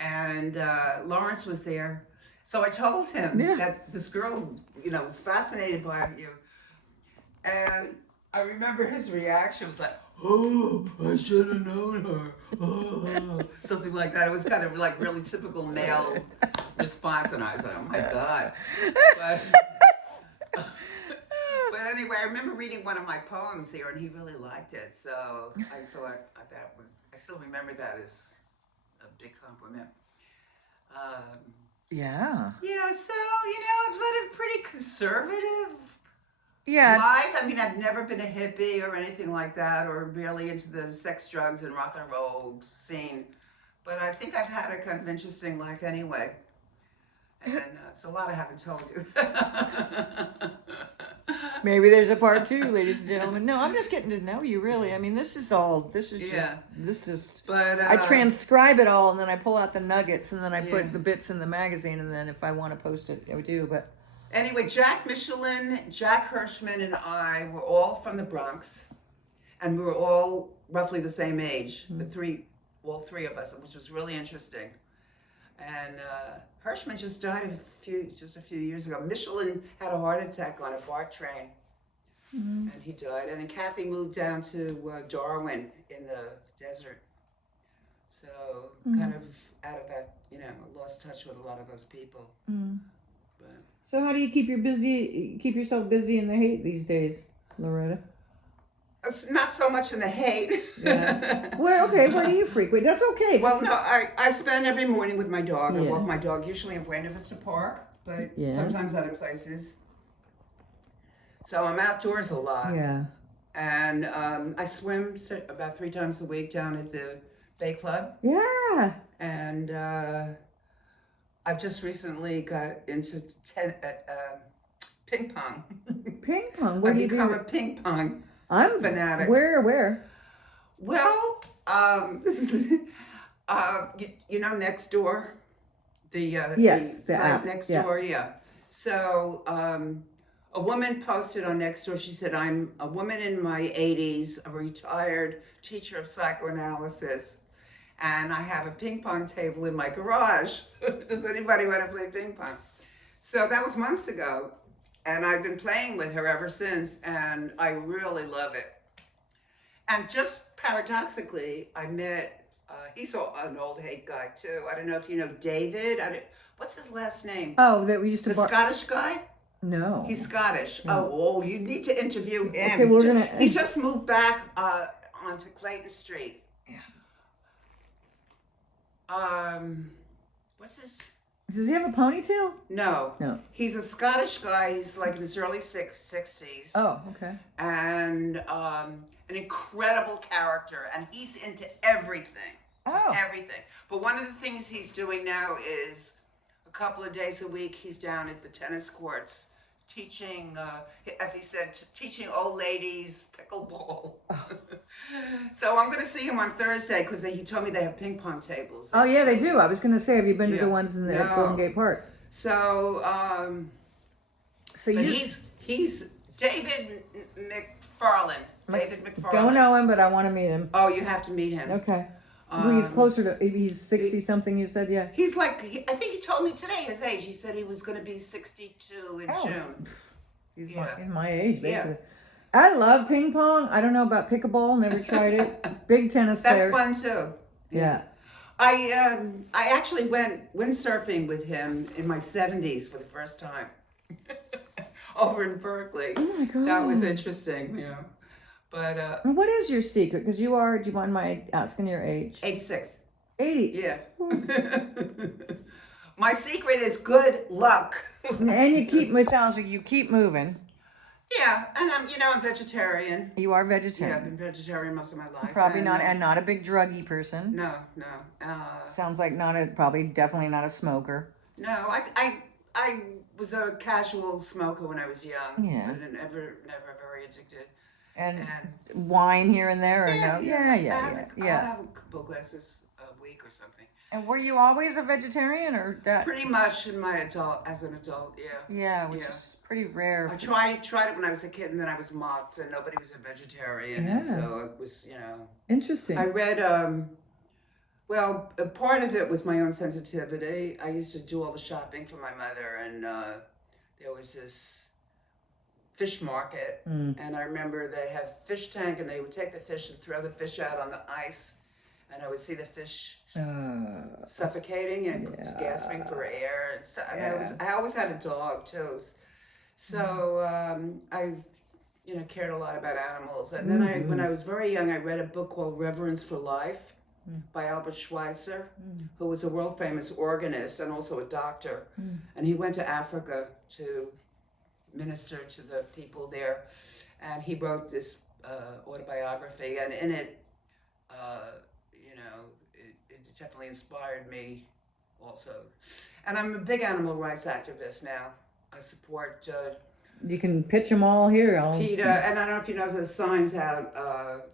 and Lawrence was there. So I told him that this girl, was fascinated by you. And I remember his reaction was like, oh, I should have known her. Oh, something like that. It was kind of like really typical male response. And I was like, oh my God. But anyway, I remember reading one of my poems there, and he really liked it. So I thought I still remember that as a big compliment. Yeah. Yeah, so, I've led a pretty conservative life. I mean, I've never been a hippie or anything like that, or really into the sex, drugs, and rock and roll scene. But I think I've had a kind of interesting life anyway. And it's a lot I haven't told you. Maybe there's a part two, ladies and gentlemen. No, I'm just getting to know you, really. I mean, this is Yeah. But I transcribe it all, and then I pull out the nuggets, and then I put the bits in the magazine, and then if I want to post it, I do. But anyway, Jack Michelin, Jack Hirschman, and I were all from the Bronx, and we were all roughly the same age. All three of us, which was really interesting. And Hirschman just died just a few years ago. Michelin had a heart attack on a BART train, and he died. And then Kathy moved down to Darwin in the desert. So kind of out of that, lost touch with a lot of those people. But, so how do you keep yourself busy in the Haight these days, Loretta? it's not so much in the Haight. Yeah. Where do you frequent? That's okay. Well, no, I spend every morning with my dog. I walk my dog usually in Buena Vista Park, but sometimes other places. So I'm outdoors a lot. Yeah. And I swim about 3 times a week down at the Bay Club. Yeah. And I've just recently got into ping pong. Ping pong? What do you do? I've become a ping pong fanatic. Where? Well, this is, next door, the app. next door, yeah. So a woman posted on Nextdoor. She said, "I'm a woman in my 80s, a retired teacher of psychoanalysis, and I have a ping pong table in my garage. Does anybody want to play ping pong?" So that was months ago, and I've been playing with her ever since, and I really love it. And just paradoxically, I met, he's an old Haight guy too. I don't know if you know David. What's his last name? Oh, that we used to... The Scottish guy? No. He's Scottish. No. Oh, you need to interview him. Okay, he just moved back onto Clayton Street. Yeah. What's his... Does he have a ponytail? No. He's a Scottish guy. He's like in his early 60s. Oh, okay. And an incredible character, and he's into everything. Everything. But one of the things he's doing now is a couple of days a week he's down at the tennis courts teaching, as he said, teaching old ladies pickleball. So I'm going to see him on Thursday because he told me they have ping pong tables. Oh yeah, they do. I was going to say, have you been to the ones in the Golden Gate Park? So, he's David McFarlane. David McFarlane. Don't know him, but I want to meet him. Oh, you have to meet him. Okay. He's closer to, he's 60 something, you said, yeah? He's like, I think he told me today his age. He said he was going to be 62 in June. He's my age, basically. Yeah. I love ping pong. I don't know about pickleball, never tried it. Big tennis player. That's fun too. Yeah. I actually went windsurfing with him in my 70s for the first time. Over in Berkeley. Oh my God. That was interesting, yeah. But what is your secret? Because do you mind my asking your age? 86. 80. Yeah. My secret is good luck. And it sounds like you keep moving. Yeah, and I'm vegetarian. You are vegetarian. Yeah, I've been vegetarian most of my life. Probably not, and not a big druggy person. No. Sounds like definitely not a smoker. No, I was a casual smoker when I was young. Yeah. But never very addicted. And wine here and there, or no? Yeah. I have a couple glasses a week or something. And were you always a vegetarian, or that? Pretty much as an adult, yeah. Yeah, which is pretty rare. I tried it when I was a kid, and then I was mocked, and nobody was a vegetarian. Yeah. And so it was, Interesting. I read, well, a part of it was my own sensitivity. I used to do all the shopping for my mother, and there was this fish market, and I remember they had fish tank, and they would take the fish and throw the fish out on the ice, and I would see the fish suffocating and gasping for air, and so, and I always had a dog too, so I cared a lot about animals. And then when I was very young, I read a book called Reverence for Life by Albert Schweitzer, who was a world famous organist and also a doctor, and he went to Africa to minister to the people there, and he wrote this autobiography, and in it, it definitely inspired me also. And I'm a big animal rights activist now. I support You can pitch them all here. PETA, and I don't know if you know, there's signs out,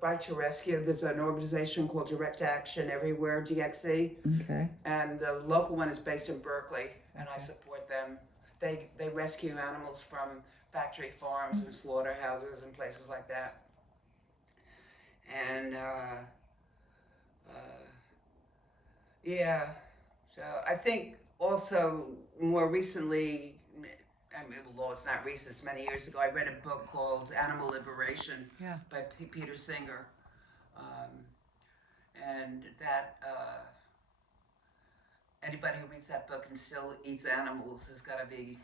Right to Rescue. There's an organization called Direct Action Everywhere, DXE. Okay. And the local one is based in Berkeley, and I support them. They rescue animals from factory farms and slaughterhouses and places like that. And yeah, so I think also more recently, I mean, well, it's not recent, it's many years ago, I read a book called Animal Liberation by Peter Singer. And that anybody who reads that book and still eats animals has got to be.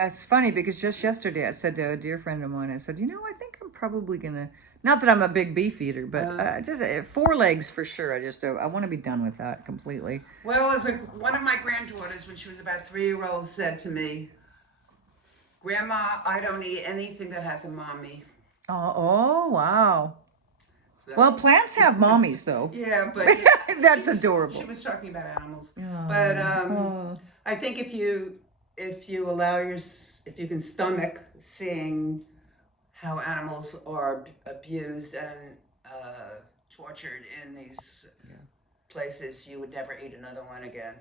It's funny because just yesterday I said to a dear friend of mine, I said, I think I'm probably gonna. Not that I'm a big beef eater, but just 4 legs for sure. I want to be done with that completely. Well, one of my granddaughters, when she was about 3-year-old, said to me, "Grandma, I don't eat anything that has a mommy." Oh wow. So, Well, plants have mommies though. Yeah, but That's adorable. She was talking about animals, Oh, but I think if you can stomach seeing how animals are abused and tortured in these places, you would never eat another one again.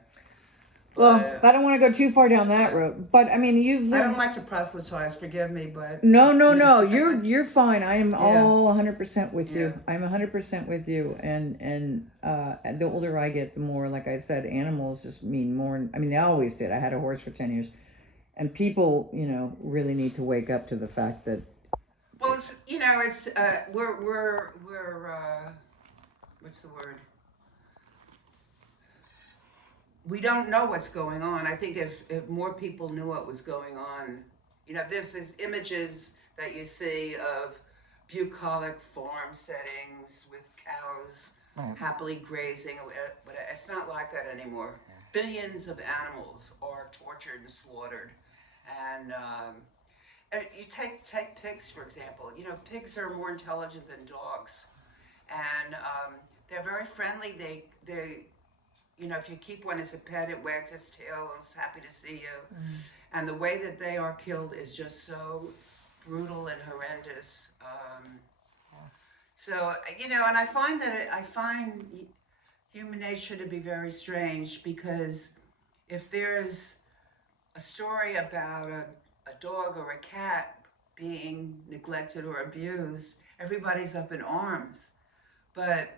Well, I don't want to go too far down that road, but I mean, you've lived. I don't like to proselytize. Forgive me, but No. You're fine. I am all 100% with you. I'm 100% with you. And the older I get, the more, like I said, animals just mean more. I mean, they always did. I had a horse for 10 years, and people, really need to wake up to the fact that. Well, it's we're what's the word? We don't know what's going on. I think if more people knew what was going on, there's images that you see of bucolic farm settings with cows happily grazing. But it's not like that anymore. Billions of animals are tortured and slaughtered. And you take pigs, for example. Pigs are more intelligent than dogs. And they're very friendly. They if you keep one as a pet, it wags its tail and is happy to see you. And the way that they are killed is just so brutal and horrendous. So, and I find human nature to be very strange, because if there's a story about a dog or a cat being neglected or abused, everybody's up in arms. But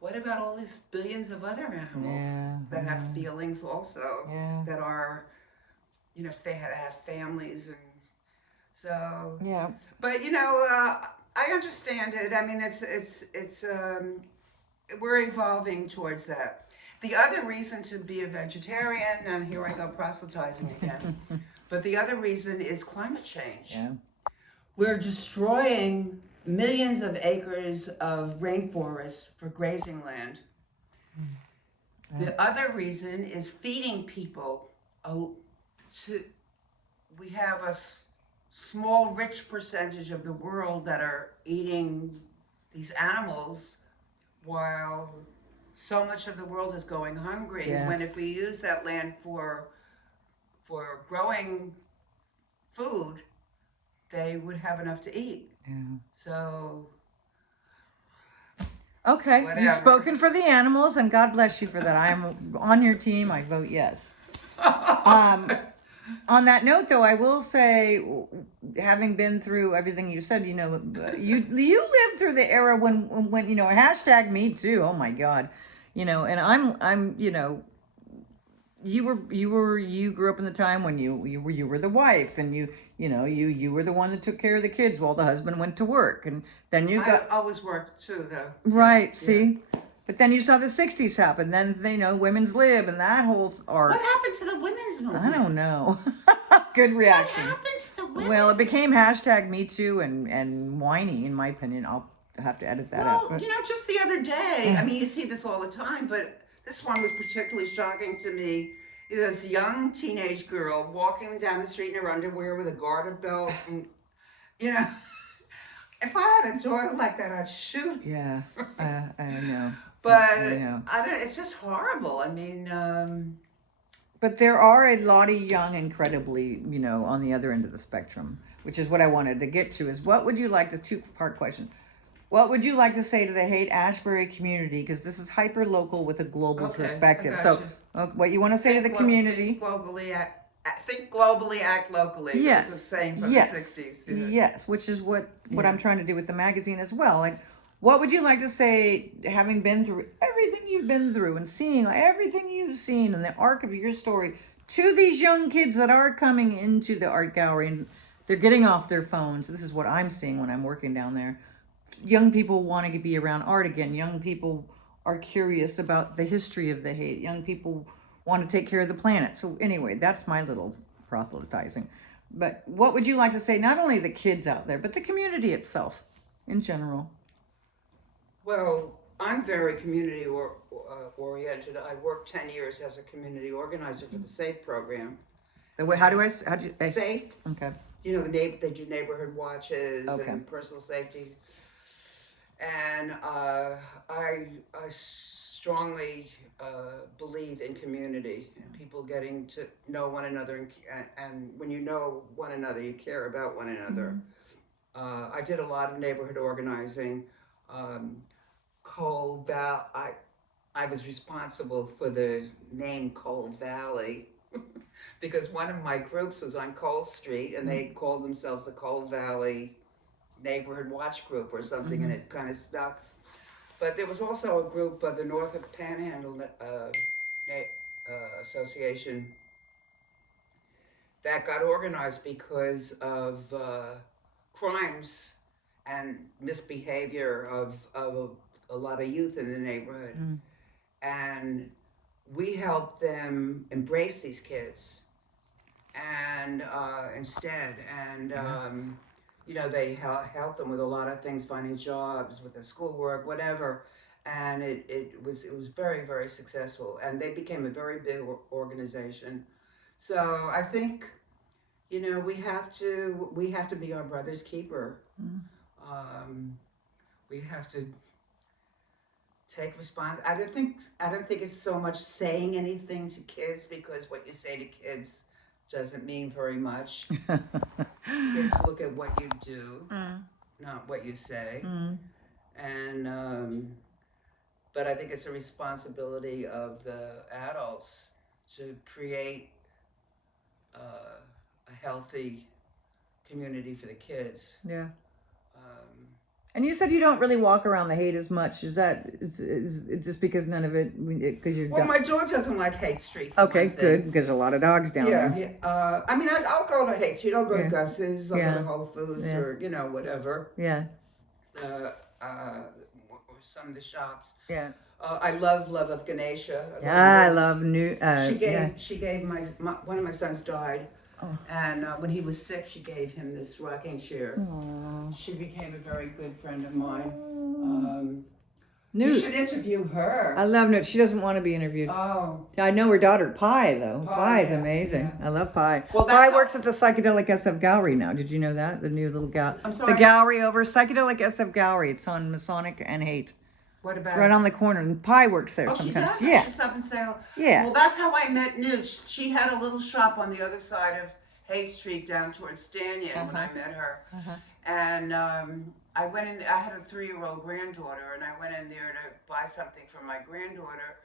what about all these billions of other animals that have feelings also, that are, if they have families, and so. Yeah. But I understand it. I mean, it's we're evolving towards that. The other reason to be a vegetarian, and here I go proselytizing again, but the other reason is climate change. Yeah. We're destroying millions of acres of rainforest for grazing land. The other reason is feeding people. We have a small, rich percentage of the world that are eating these animals, while so much of the world is going hungry. Yes. When if we use that land for growing food, they would have enough to eat. Yeah. So. Okay, whatever. You've spoken for the animals, and God bless you for that. I am on your team. I vote yes. On that note, though, I will say, having been through everything you said, you lived through the era when hashtag me too. Oh my God, and I'm you grew up in the time when you were the wife, and you were the one that took care of the kids while the husband went to work, and then I always worked too, though. Right. Yeah. See. But then you saw the 60s happen. Then women's lib and that whole art. What happened to the women's movement? I don't know. Good reaction. What happened to the women's? Well, it became hashtag Me Too and whiny, in my opinion. I'll have to edit that out. Well, just the other day, I mean, you see this all the time, but this one was particularly shocking to me. This young teenage girl walking down the street in her underwear with a garter belt, and if I had a daughter like that, I'd shoot. Yeah, I know. But I know. I don't. It's just horrible. I mean, But there are a lot of young, incredibly, on the other end of the spectrum, which is what I wanted to get to. Is what would you like to two-part question? What would you like to say to the Haight Ashbury community? Because this is hyper local with a global okay, perspective. I got So, you. what you want to say to the community? Think globally, act locally. Yes. It was the same from Yes. the 60s. Yeah. Yes, which is what Yeah. I'm trying to do with the magazine as well. Like, what would you like to say, having been through everything you've been through and seeing everything you've seen in the arc of your story, to these young kids that are coming into the art gallery and they're getting off their phones? This is what I'm seeing when I'm working down there. Young people want to be around art again. Young people are curious about the history of the Haight. Young people want to take care of the planet. So anyway, that's my little proselytizing. But what would you like to say, not only the kids out there, but the community itself in general? Well, I'm very community oriented. I worked 10 years as a community organizer for the SAFE program. The way, how do you SAFE? Okay. You know, they do neighborhood watches Okay. and personal safety. And I strongly believe in community and people getting to know one another. And when you know one another, you care about one another. I did a lot of neighborhood organizing. Coal Valley, I was responsible for the name Coal Valley because one of my groups was on Coal Street and they called themselves the Coal Valley Neighborhood Watch Group or something, and it kind of stuck. But there was also a group of the North of Panhandle Association that got organized because of crimes and misbehavior of a lot of youth in the neighborhood. And we helped them embrace these kids and instead, and you know, they helped them with a lot of things, finding jobs, with their schoolwork, whatever. And it was very, very successful, and they became a very big organization. So I think, you know, we have to be our brother's keeper. We have to take response. I don't think it's so much saying anything to kids, because what you say to kids doesn't mean very much. Kids look at what you do, not what you say. And but I think it's a responsibility of the adults to create a healthy community for the kids. Yeah. And you said you don't really walk around the Haight as much. Is it just because none of it, because you're... Well, my dog doesn't like Haight Street. Okay, good, because a lot of dogs down there. Yeah. I mean, I'll go to Haight Street. I'll go to Yeah. Gus's. I'll Yeah. go to Whole Foods, Yeah. or, you know, whatever. Yeah, Or some of the shops. yeah. I love of Ganesha. I love new... She gave my one of my sons died. Oh. And when he was sick, she gave him this rocking chair. Aww. She became a very good friend of mine. You Newt. should interview her. I love Newt. She doesn't want to be interviewed. Oh. I know her daughter, Pi, though. Pi, Pi is yeah, amazing. yeah. I love Pi. Well, Pi that's how- works at the Psychedelic SF Gallery now. Did you know that? The new little gallery. I'm sorry? The gallery over Psychedelic SF Gallery. It's on Masonic and Haight. What about Right on the corner. And Pi works there Oh, she sometimes. does? Yeah. She's up and say, Yeah. Well, that's how I met Newt. She had a little shop on the other side of Haight Street down towards Stanyan when I met her. And I went in, I had a 3-year-old granddaughter, and I went in there to buy something for my granddaughter.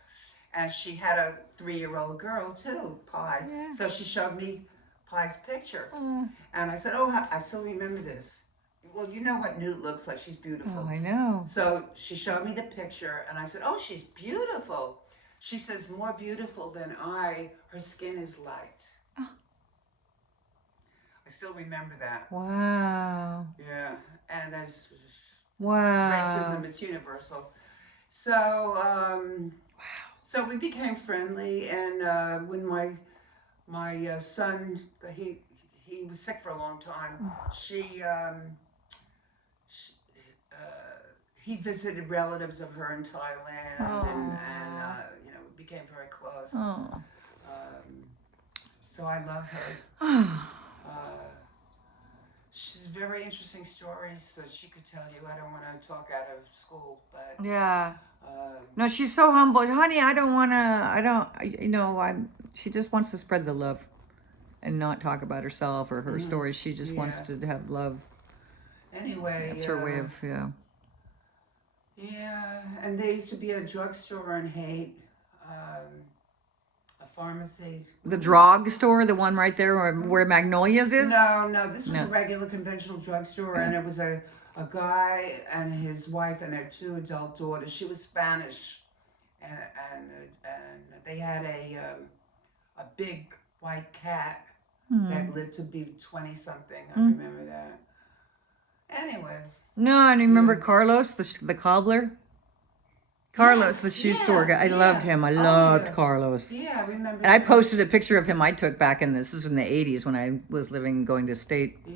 And she had a 3-year-old girl too, Pi. Yeah. So she showed me Pi's picture. And I said, oh, I still remember this. Well, you know what Newt looks like. She's beautiful. Oh, I know. So she showed me the picture, and I said, oh, she's beautiful. She says, more beautiful than I. Her skin is light. Oh. I still remember that. Wow. Yeah, and there's Wow. racism, it's universal. So, so we became friendly, and when my son, he was sick for a long time, he visited relatives of her in Thailand, and you know, we became very close. Oh. So I love her. She's very interesting stories, so she could tell you. I don't want to talk out of school, but Yeah. uh, No, she's so humble. Honey, I don't want to, she just wants to spread the love and not talk about herself or her stories. She just wants yeah. to have love. Anyway, That's her way of, yeah. And there used to be a drugstore in Haight, a pharmacy. The drug store, the one right there where Magnolia's is? No, this was No. a regular conventional drugstore, and it was a guy and his wife and their 2 adult daughters. She was Spanish, and they had a big white cat that lived to be 20 something. I remember that. Anyway. No, and you remember Carlos, the cobbler? Carlos, Yes, the shoe yeah, store guy. I loved him. I loved yeah. Carlos. Yeah, I remember. And I that. posted a picture of him I took back this was in the 80s when I was going to state. Yeah.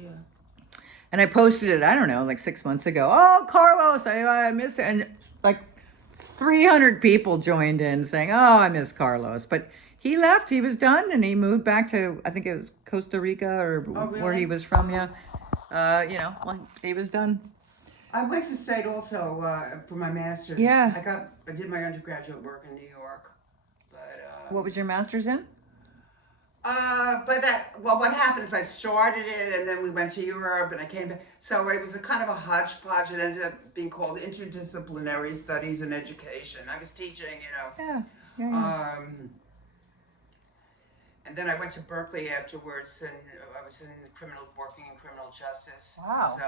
And I posted it, I don't know, like 6 months ago. Oh, Carlos, I miss it. And like 300 people joined in saying, oh, I miss Carlos. But he left, he was done, and he moved back to, I think it was Costa Rica or where he was from, yeah. He was done. I went to state also for my master's. Yeah. I did my undergraduate work in New York, but What was your master's in? what happened is I started it, and then we went to Europe, and I came back. So it was a kind of a hodgepodge. It ended up being called Interdisciplinary Studies in Education. I was teaching, Yeah. And then I went to Berkeley afterwards, and I was working in criminal justice. Wow. So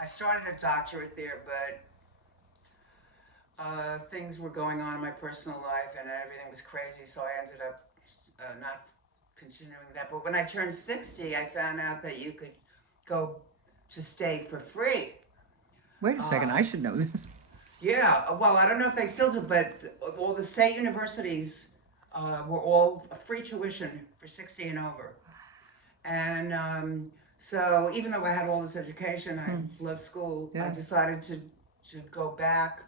I started a doctorate there, but things were going on in my personal life, and everything was crazy, so I ended up not continuing that. But when I turned 60, I found out that you could go to state for free. Wait a second, I should know this. Yeah, well, I don't know if they still do, but all the state universities were all free tuition for 60 and over. And so even though I had all this education, I loved school, I decided to go back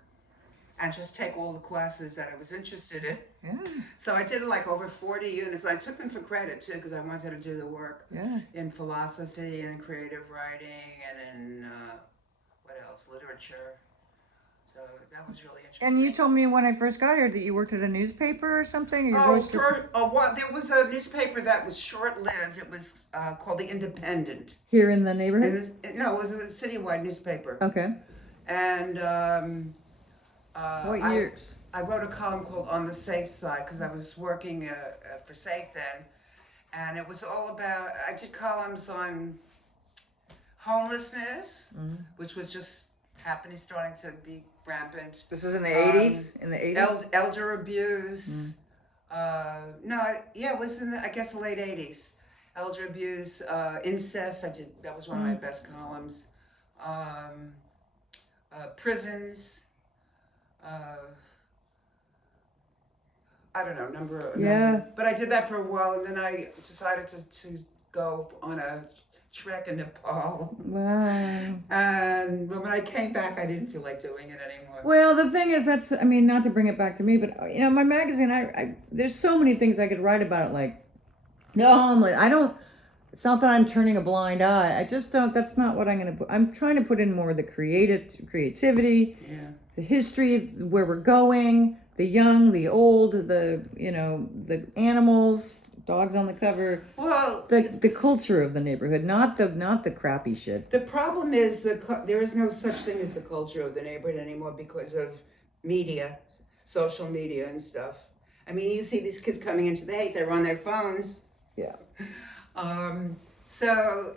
and just take all the classes that I was interested in. Yeah. So I did like over 40 units. I took them for credit too, because I wanted to do the work in philosophy and creative writing and in, what else, literature. So that was really interesting. And you told me when I first got here that you worked at a newspaper or something? Or There was a newspaper that was short-lived. It was called The Independent. Here in the neighborhood? No, it was a citywide newspaper. Okay. And what years? I wrote a column called On the Safe Side because I was working for Safe then. And it was all about, I did columns on homelessness, which was just starting to be rampant. This is in the 80s? In the 80s? Elder abuse. It was in the, I guess, the late 80s. Elder abuse, incest, that was one of my best columns. Prisons. I don't know, number. But I did that for a while, and then I decided to go on a trek in Nepal. Wow. But when I came back, I didn't feel like doing it anymore. Well, the thing is, not to bring it back to me, but my magazine, I there's so many things I could write about, like, homeless. It's not that I'm turning a blind eye. I just don't, that's not what I'm going to put. I'm trying to put in more of the creativity, the history, where we're going, the young, the old, the animals, dogs on the cover. Well, the culture of the neighborhood, not the crappy shit. The problem is there is no such thing as the culture of the neighborhood anymore because of media, social media and stuff. I mean, you see these kids coming into the Haight, they're on their phones. Yeah. So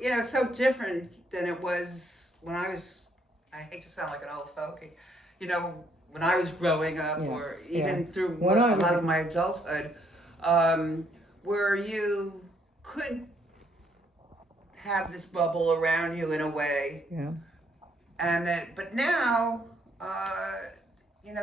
different than it was when I hate to sound like an old fogey, when I was growing up or even through a lot of my adulthood, where you could have this bubble around you in a way. Yeah. But now,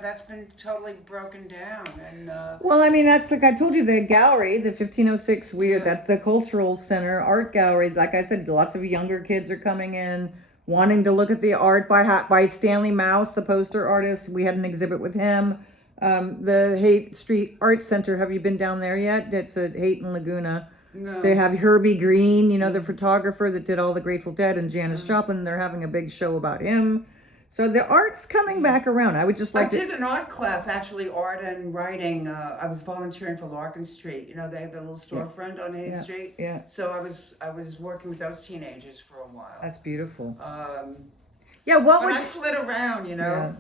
that's been totally broken down. And well, that's like I told you, the gallery, the 1506 that's the cultural center art gallery. Like I said, lots of younger kids are coming in, wanting to look at the art by Stanley Mouse, the poster artist. We had an exhibit with him. The Haight Street Art Center. Have you been down there yet? It's at Haight and Laguna. No. They have Herbie Green, you know, the photographer that did all the Grateful Dead, and Janis Joplin. They're having a big show about him. So the art's coming back around. I would just like I did an art class, actually, art and writing. I was volunteering for Larkin Street. You know, they have a little storefront on Haight Street. Yeah. So I was working with those teenagers for a while. That's beautiful. Yeah, what but would I fled around, you know.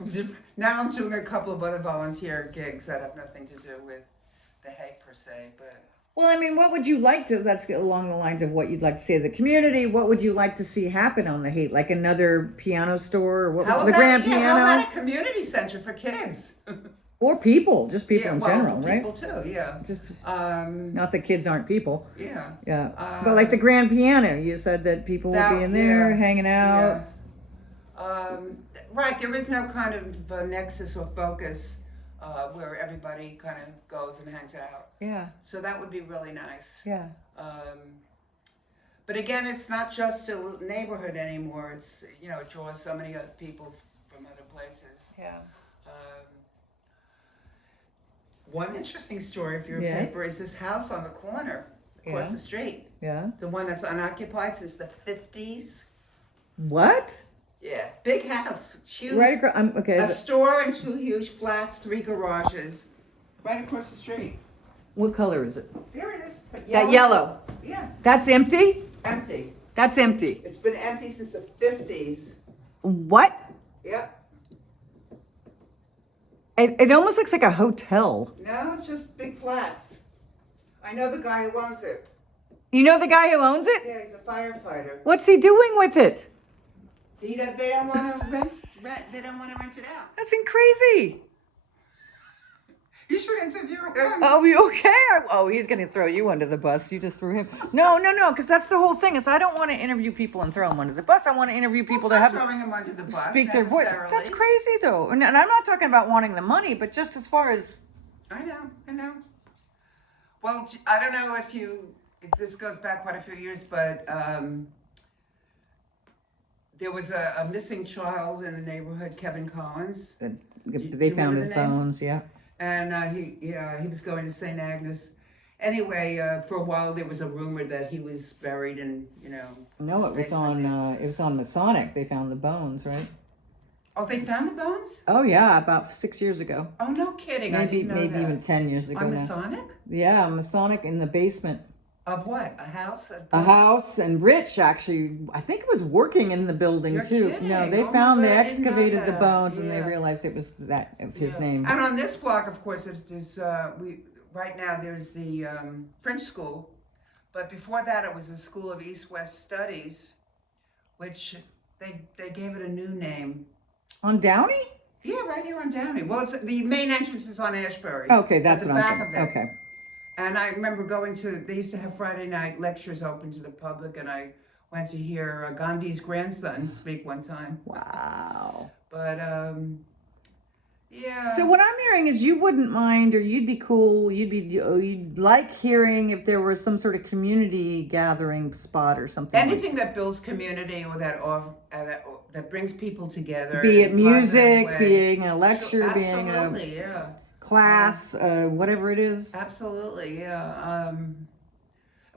Now I'm doing a couple of other volunteer gigs that have nothing to do with the Haight per se, but. Well, I mean, what would you like to, that's along the lines of what you'd like to see to the community, what would you like to see happen on the Haight? Like another piano store, or what How the about, Grand yeah, Piano? how about a community center for kids? Or people, just people in general, for right? people too, yeah. Just not that kids aren't people. Yeah. Yeah. But like the Grand Piano, you said that people would be in there hanging out. Yeah. Right, there is no kind of nexus or focus where everybody kind of goes and hangs out. Yeah. So that would be really nice. Yeah. But again, it's not just a neighborhood anymore. It's, you know, it draws so many other people from other places. Yeah. One interesting story, if you're a paper, is this house on the corner across the street. Yeah. The one that's unoccupied since the 50s. What? Yeah, big house, huge. Right across. Okay. A store and 2 huge flats, 3 garages, right across the street. What color is it? There it is. That yellow. Yeah. That's empty? Empty. That's empty. It's been empty since the 50s. What? Yep. It almost looks like a hotel. No, it's just big flats. I know the guy who owns it. You know the guy who owns it? Yeah, he's a firefighter. What's he doing with it? They don't want to rent. They don't want to rent it out. That's crazy. You should interview him. Oh, okay. Oh, he's going to throw you under the bus. You just threw him. No, because that's the whole thing. Is I don't want to interview people and throw them under the bus. I want to interview people to have throwing them under the bus. Speak their voice. That's crazy, though. And I'm not talking about wanting the money, but just as far as. I know. Well, I don't know if this goes back quite a few years, but there was a missing child in the neighborhood, Kevin Collins. They found his bones, yeah. And he was going to St. Agnes. Anyway, for a while there was a rumor that he was buried in, you know. No, it was on Masonic. They found the bones, right? Oh, they found the bones? Oh yeah, about 6 years ago. Oh, no kidding! Maybe I didn't know that. even 10 years ago. On now. Masonic? Yeah, Masonic in the basement. Of what? A house? A house, and Rich actually, I think it was working in the building You're too. kidding. No, they Oh my found, God, they I didn't know excavated the that. bones, and they Yeah. realized it was that of his name. And on this block, of course, there's right now there's the French school, but before that it was the School of East-West Studies, which they gave it a new name. On Downey? Yeah, right here on Downey. Well, it's the main entrance is on Ashbury. Okay, that's at the what I'm back talking. of it. Okay. And I remember they used to have Friday night lectures open to the public, and I went to hear Gandhi's grandson speak one time. Wow. But, yeah. So what I'm hearing is you wouldn't mind, or you'd be cool, you'd like hearing if there was some sort of community gathering spot or something. Anything that builds community or that brings people together. Be it in a positive music, way. being a lecture, being a Absolutely, yeah. class, whatever it is. Absolutely, yeah.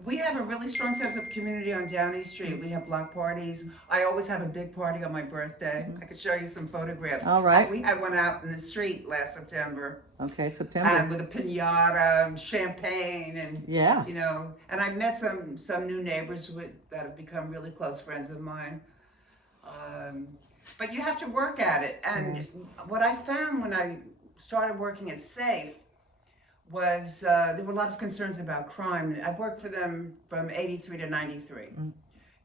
We have a really strong sense of community on Downey Street. We have block parties. I always have a big party on my birthday. I could show you some photographs. All right. We had one out in the street last September. Okay, September. And with a piñata and champagne and, Yeah. you know, and I've met some new neighbors that have become really close friends of mine. But you have to work at it. And what I found when I started working at SAFE was there were a lot of concerns about crime. I worked for them from 83 to 93.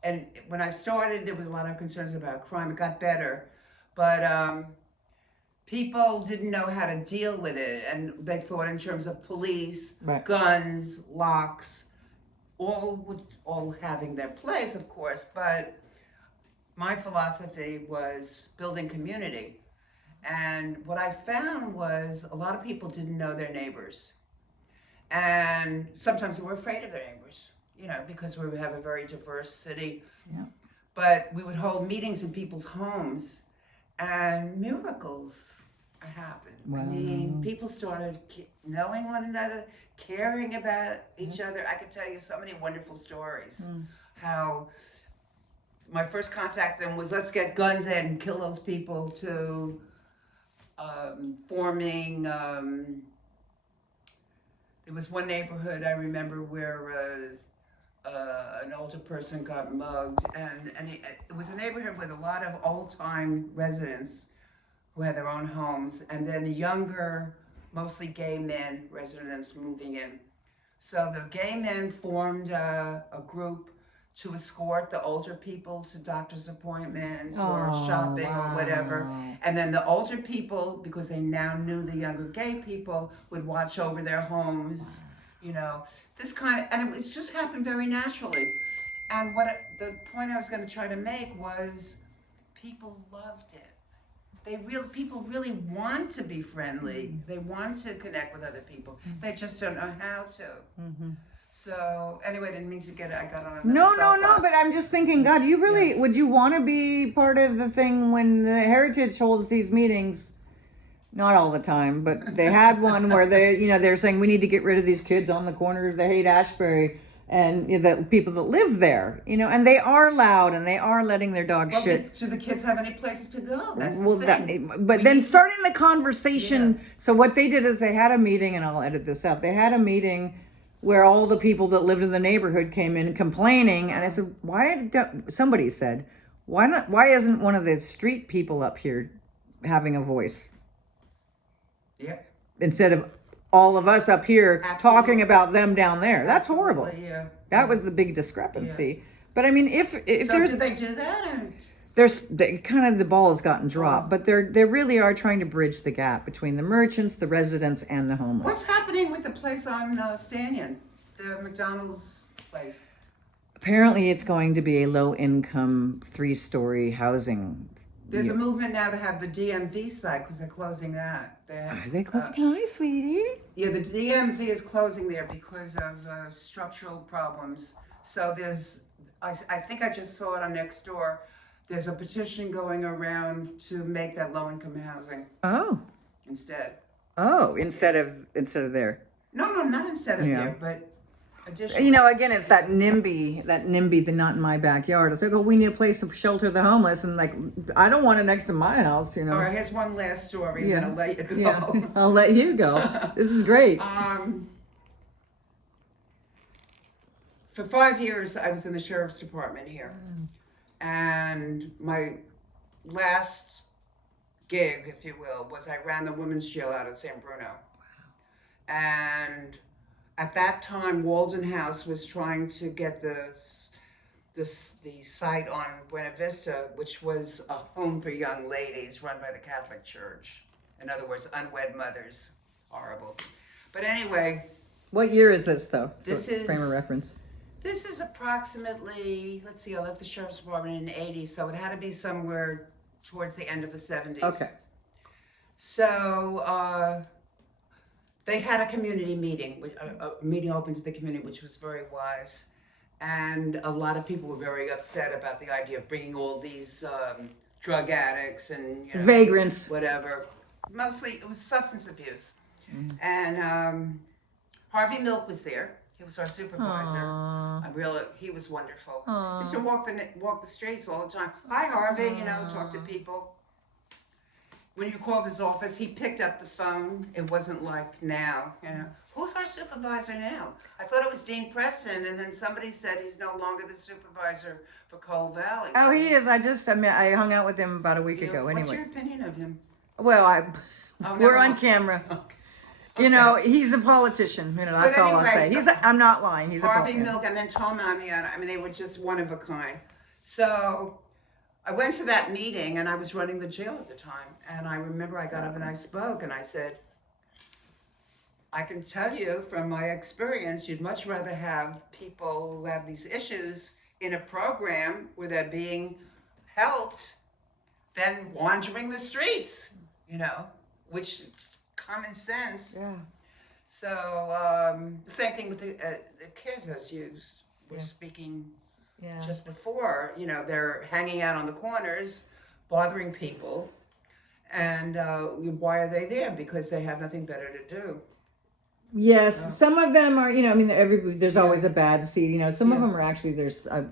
And when I started, there was a lot of concerns about crime. It got better. But people didn't know how to deal with it. And they thought in terms of police, guns, locks, all having their place, of course. But my philosophy was building community. And what I found was a lot of people didn't know their neighbors. And sometimes they were afraid of their neighbors, you know, because we have a very diverse city. Yeah. But we would hold meetings in people's homes, and miracles happened. Wow. I mean, people started knowing one another, caring about each other. I could tell you so many wonderful stories. How my first contact them was, let's get guns in and kill those people, to forming. There was one neighborhood I remember where an older person got mugged, and it was a neighborhood with a lot of old-time residents who had their own homes, and then younger, mostly gay men residents moving in. So the gay men formed a group to escort the older people to doctor's appointments or shopping or whatever. And then the older people, because they now knew the younger gay people, would watch over their homes, you know. This kind of, and it was just happened very naturally. And the point I was going to try to make was, people loved it. People really want to be friendly. They want to connect with other people. They just don't know how to. So anyway, I didn't mean to I got on another No, but I'm just thinking, God, you really, would you want to be part of the thing when the Heritage holds these meetings? Not all the time, but they had one where they're saying we need to get rid of these kids on the corner of the Haight Ashbury, and the people that live there, and they are loud and they are letting their dogs shit. Do the kids have any places to go? That's the thing. But then starting the conversation. So what they did is they had a meeting, and I'll edit this out. They had a meeting where all the people that lived in the neighborhood came in complaining, and I said, somebody said, why isn't one of the street people up here having a voice? Yep. Instead of all of us up here talking about them down there. That's horrible. Yeah. That was the big discrepancy. Yeah. But I mean, if so did they do that? The ball has gotten dropped, but they really are trying to bridge the gap between the merchants, the residents, and the homeless. What's happening with the place on Stanton, the McDonald's place? Apparently, it's going to be a low-income 3-story housing. There's a movement now to have the DMV site, because they're closing that. Are they closing? Hi, sweetie. Yeah, the DMV is closing there because of structural problems. So I think I just saw it on Nextdoor. There's a petition going around to make that low-income housing. Oh. Instead. Oh, instead of there. No, not instead of there, but additionally. Again, it's that NIMBY, the not in my backyard. It's like, we need a place to shelter the homeless, and I don't want it next to my house, All right, here's one last story, then I'll let you go. Yeah, I'll let you go. This is great. For 5 years, I was in the sheriff's department here. And my last gig, if you will, was I ran the women's jail out at San Bruno. Wow. And at that time, Walden House was trying to get the site on Buena Vista, which was a home for young ladies run by the Catholic Church. In other words, unwed mothers. Horrible. But anyway. What year is this, though? This is frame of reference. This is approximately, let's see, I left the sheriff's department in the 80s, so it had to be somewhere towards the end of the 70s. Okay. So they had a community meeting, a meeting open to the community, which was very wise. And a lot of people were very upset about the idea of bringing all these drug addicts and vagrants, whatever. Mostly it was substance abuse. And Harvey Milk was there. He was our supervisor. He was wonderful. He used to walk the streets all the time. Hi, Harvey, talk to people. When you called his office, he picked up the phone. It wasn't like now, Who's our supervisor now? I thought it was Dean Preston, and then somebody said he's no longer the supervisor for Coal Valley. Oh, he is. I hung out with him about a week ago. Anyway. What's your opinion of him? Well, we're on camera. Okay. He's a politician. That's all I'll say. I'm not lying. He's Harvey Milk and then Tom Amiata. I mean, they were just one of a kind. So I went to that meeting, and I was running the jail at the time. And I remember I got up and I spoke, and I said, I can tell you from my experience, you'd much rather have people who have these issues in a program where they're being helped than wandering the streets, which common sense. Yeah. So the same thing with the kids, as you were speaking just before. They're hanging out on the corners, bothering people, And why are they there? Because they have nothing better to do. Yes, some of them are, I mean, there's always a bad seed, some of them are actually, I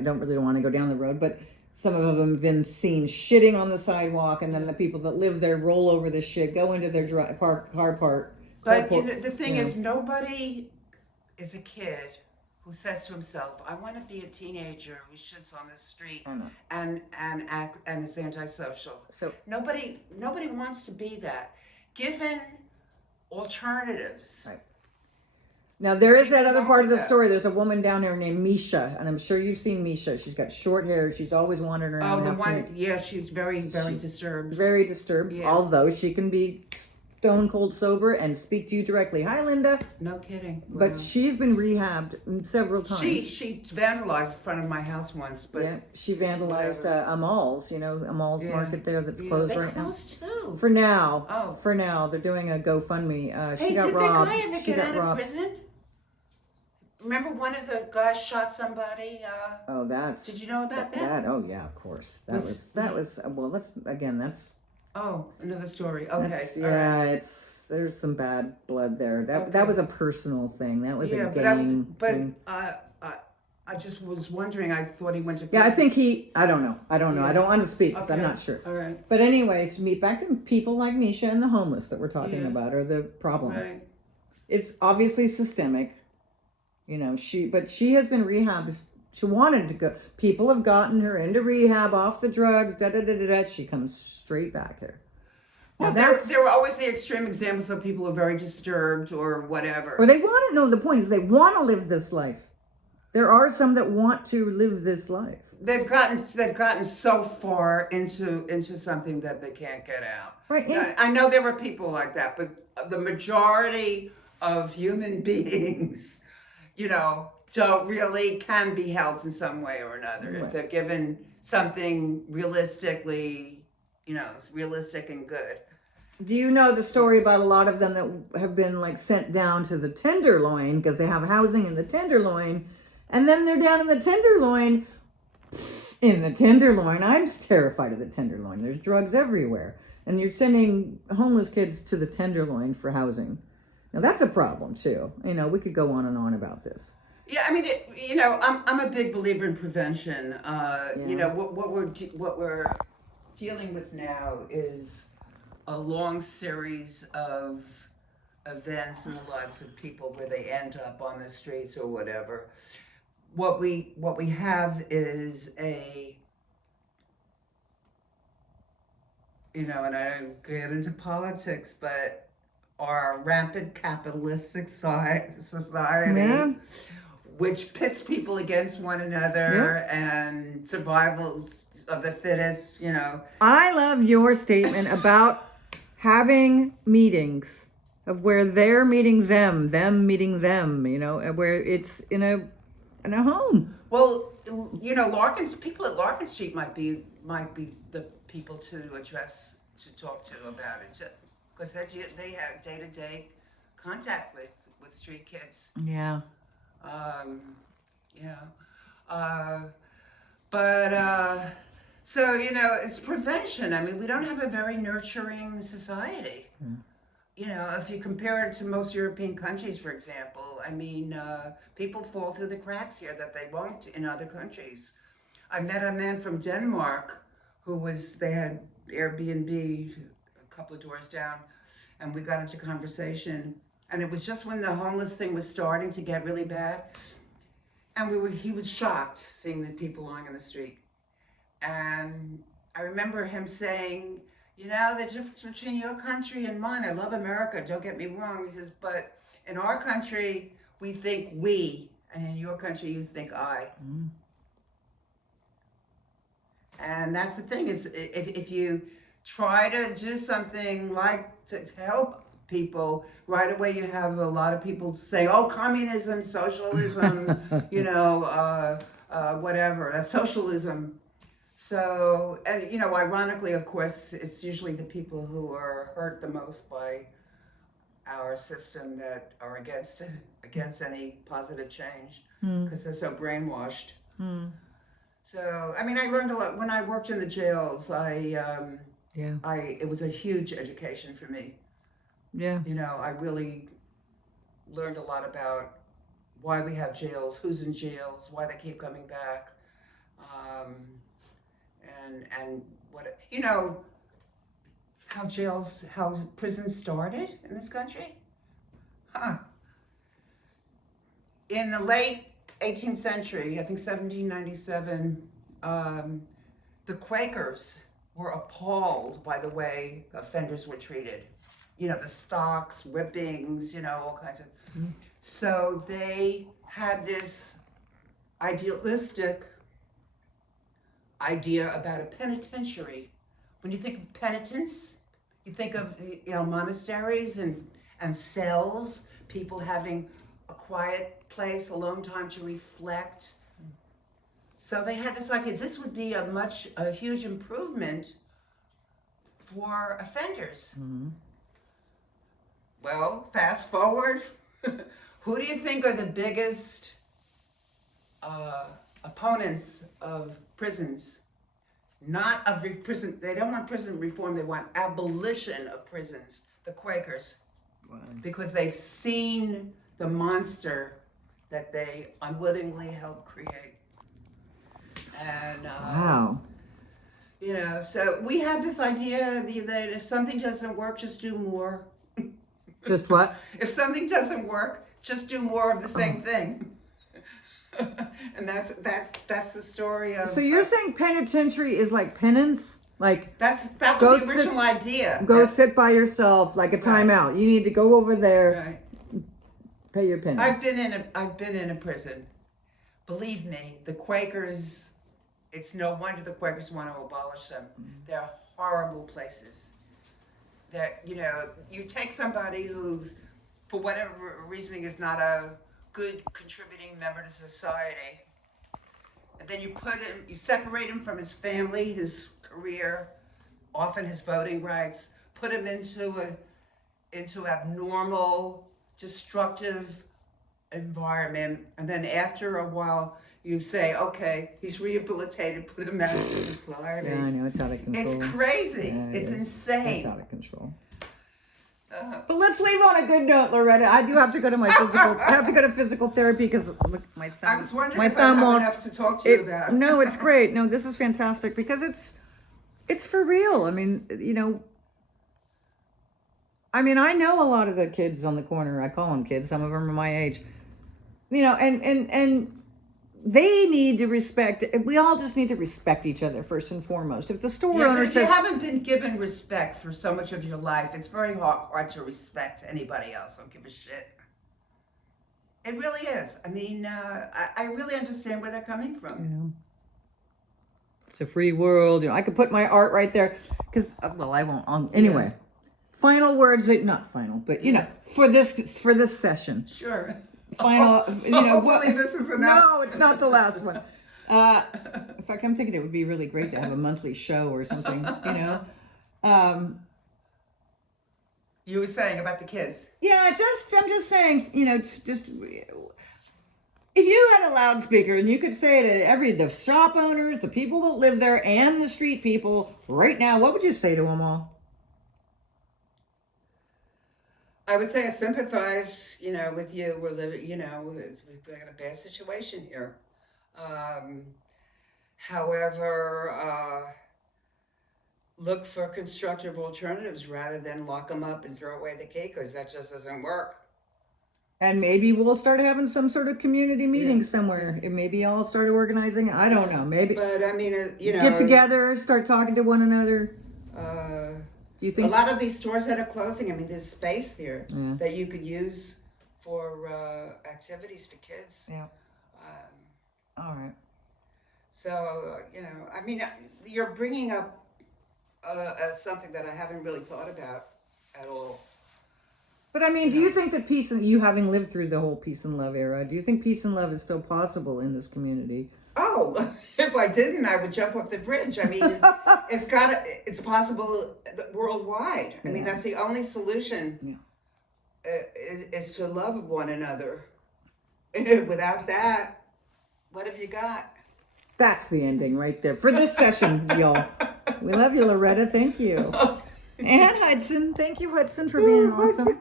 don't really want to go down the road, but some of them have been seen shitting on the sidewalk, and then the people that live there roll over the shit, go into their car park. But the thing is, nobody is a kid who says to himself, I want to be a teenager who shits on the street and is antisocial. So nobody wants to be that. Given alternatives. Right. Now there is that other part of the story. There's a woman down there named Misha, and I'm sure you've seen Misha. She's got short hair. She's always wandering around. Oh, the one, yeah, she's very disturbed. Very disturbed, although she can be stone cold sober and speak to you directly. Hi, Linda. No kidding. But wow. She's been rehabbed several times. She vandalized in front of my house once, but she vandalized a Mall's, a Mall's market there that's closed right now. Closed too. For now, they're doing a GoFundMe. She got robbed. Did the guy ever get out of prison? Remember one of the guys shot somebody? Did you know about that? Oh yeah, of course. That was well. That's. Oh, another story. Okay. There's some bad blood there. That was a personal thing. That was a gang. I just was wondering. I thought he went to. Yeah, I think I don't know. I don't want to speak because I'm not sure. All right. But anyways, back to people like Misha and the homeless that we're talking about are the problem. Right. It's obviously systemic. She has been rehabbed. She wanted to go. People have gotten her into rehab, off the drugs. She comes straight back here. Well, there were always the extreme examples of people who are very disturbed or whatever. Or they want to know. The point is, they want to live this life. There are some that want to live this life. They've gotten so far into something that they can't get out. Right. Yeah. I know there were people like that, but the majority of human beings, don't really can be helped in some way or another if they're given something realistically, realistic and good. Do you know the story about a lot of them that have been sent down to the Tenderloin because they have housing in the Tenderloin, and then they're down in the Tenderloin. In the Tenderloin, I'm terrified of the Tenderloin. There's drugs everywhere, and you're sending homeless kids to the Tenderloin for housing. Now that's a problem too. We could go on and on about this. Yeah, I mean, I'm a big believer in prevention. What we're dealing with now is a long series of events in the lives of people where they end up on the streets or whatever. What we have is and I don't get into politics, but our rampant capitalistic society, which pits people against one another and survivals of the fittest, I love your statement about having meetings of where they're meeting them meeting them, where it's in a home. Well, people at Larkin Street might be the people to talk to about it, because they have day-to-day contact with street kids. Yeah. So it's prevention. I mean, we don't have a very nurturing society. If you compare it to most European countries, for example, I mean, people fall through the cracks here that they won't in other countries. I met a man from Denmark they had Airbnb a couple of doors down, and we got into conversation, and it was just when the homeless thing was starting to get really bad, and he was shocked seeing the people lying on the street. And I remember him saying, the difference between your country and mine, I love America, don't get me wrong. He says, but in our country, we think we, and in your country, you think I. Mm. And that's the thing, is if you try to do something to help people, right away you have a lot of people say, oh, communism, socialism, whatever, that's socialism. So, and ironically, of course, it's usually the people who are hurt the most by our system that are against any positive change, because they're so brainwashed. So, I mean, I learned a lot when I worked in the jails. I Yeah. It was a huge education for me. Yeah. You know, I really learned a lot about why we have jails, who's in jails, why they keep coming back, and what, you know, how prisons started in this country. Huh. In the late 18th century, I think 1797, the Quakers were appalled by the way offenders were treated. You know, the stocks, whippings, you know, all kinds of. Mm-hmm. So they had this idealistic idea about a penitentiary. When you think of penitence, you think of, you know, monasteries and cells, people having a quiet place, alone time to reflect. So they had this idea, this would be a huge improvement for offenders. Mm-hmm. Well, fast forward, who do you think are the biggest opponents of prisons? Not of prison, they don't want prison reform, they want abolition of prisons, the Quakers. Wow. Because they've seen the monster that they unwittingly helped create. And wow. You know, so we have this idea that if something doesn't work, just do more. Just what? If something doesn't work, just do more of the same thing. And that's the story of. So you're saying penitentiary is like penance? Like that was the original idea. Go sit by yourself, like a timeout. Right. You need to go over there. Right. Pay your penance. I've been in a prison. Believe me, the Quakers. It's no wonder the Quakers want to abolish them. They're horrible places. That, you know, you take somebody who's, for whatever reasoning, is not a good contributing member to society, and then you separate him from his family, his career, often his voting rights, put him into abnormal, destructive environment, and then after a while you say, okay, he's rehabilitated, put him out into society. Yeah, I know, it's out of control. It's crazy. Yeah, it's insane. It's out of control. But let's leave on a good note, Loretta. I do have to go to my physical. I have to go to physical therapy because look, my thumb. I was wondering if I have enough to talk to you about. No, it's great. No, this is fantastic because it's for real. I mean, you know. I mean, I know a lot of the kids on the corner. I call them kids. Some of them are my age. You know, and they need to respect. We all just need to respect each other first and foremost. If the store owner if says, you haven't been given respect for so much of your life, it's very hard to respect anybody else. Don't give a shit. It really is. I mean, I really understand where they're coming from. Yeah. It's a free world. You know, I could put my art right there because, well, I won't. Anyway, yeah. Final words. Not final, but you know, for this session. Sure. Final, you know. Hopefully this is enough. No, it's not the last one. In fact, I'm thinking it would be really great to have a monthly show or something, you know. You were saying about the kids. Yeah, I'm just saying, you know, just if you had a loudspeaker and you could say to the shop owners, the people that live there, and the street people right now, what would you say to them all? I would say I sympathize, you know, with you. We're living, you know, we've got a bad situation here. However, look for constructive alternatives rather than lock them up and throw away the key, because that just doesn't work. And maybe we'll start having some sort of community meeting somewhere. And maybe I'll start organizing. I don't know. Maybe. But I mean, you know, get together, start talking to one another. Do you think a lot of these stores that are closing? I mean, there's space there that you could use for activities for kids. Yeah. All right. So you know, I mean, you're bringing up something that I haven't really thought about at all. But I mean, do you think that peace and you having lived through the whole peace and love era, do you think peace and love is still possible in this community? Oh, if I didn't, I would jump off the bridge. I mean, it's possible worldwide. I mean, that's the only solution is to love one another. Without that, what have you got? That's the ending right there for this session, y'all. We love you, Loretta. Thank you. And Hudson. Thank you, Hudson, for being awesome.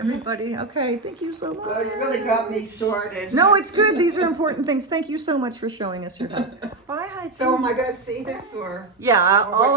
Everybody. Okay. Thank you so much. Well, you really got me started. No, it's good. These are important things. Thank you so much for showing us your house. Bye, Hudson. So am I going to see this or? Yeah, or all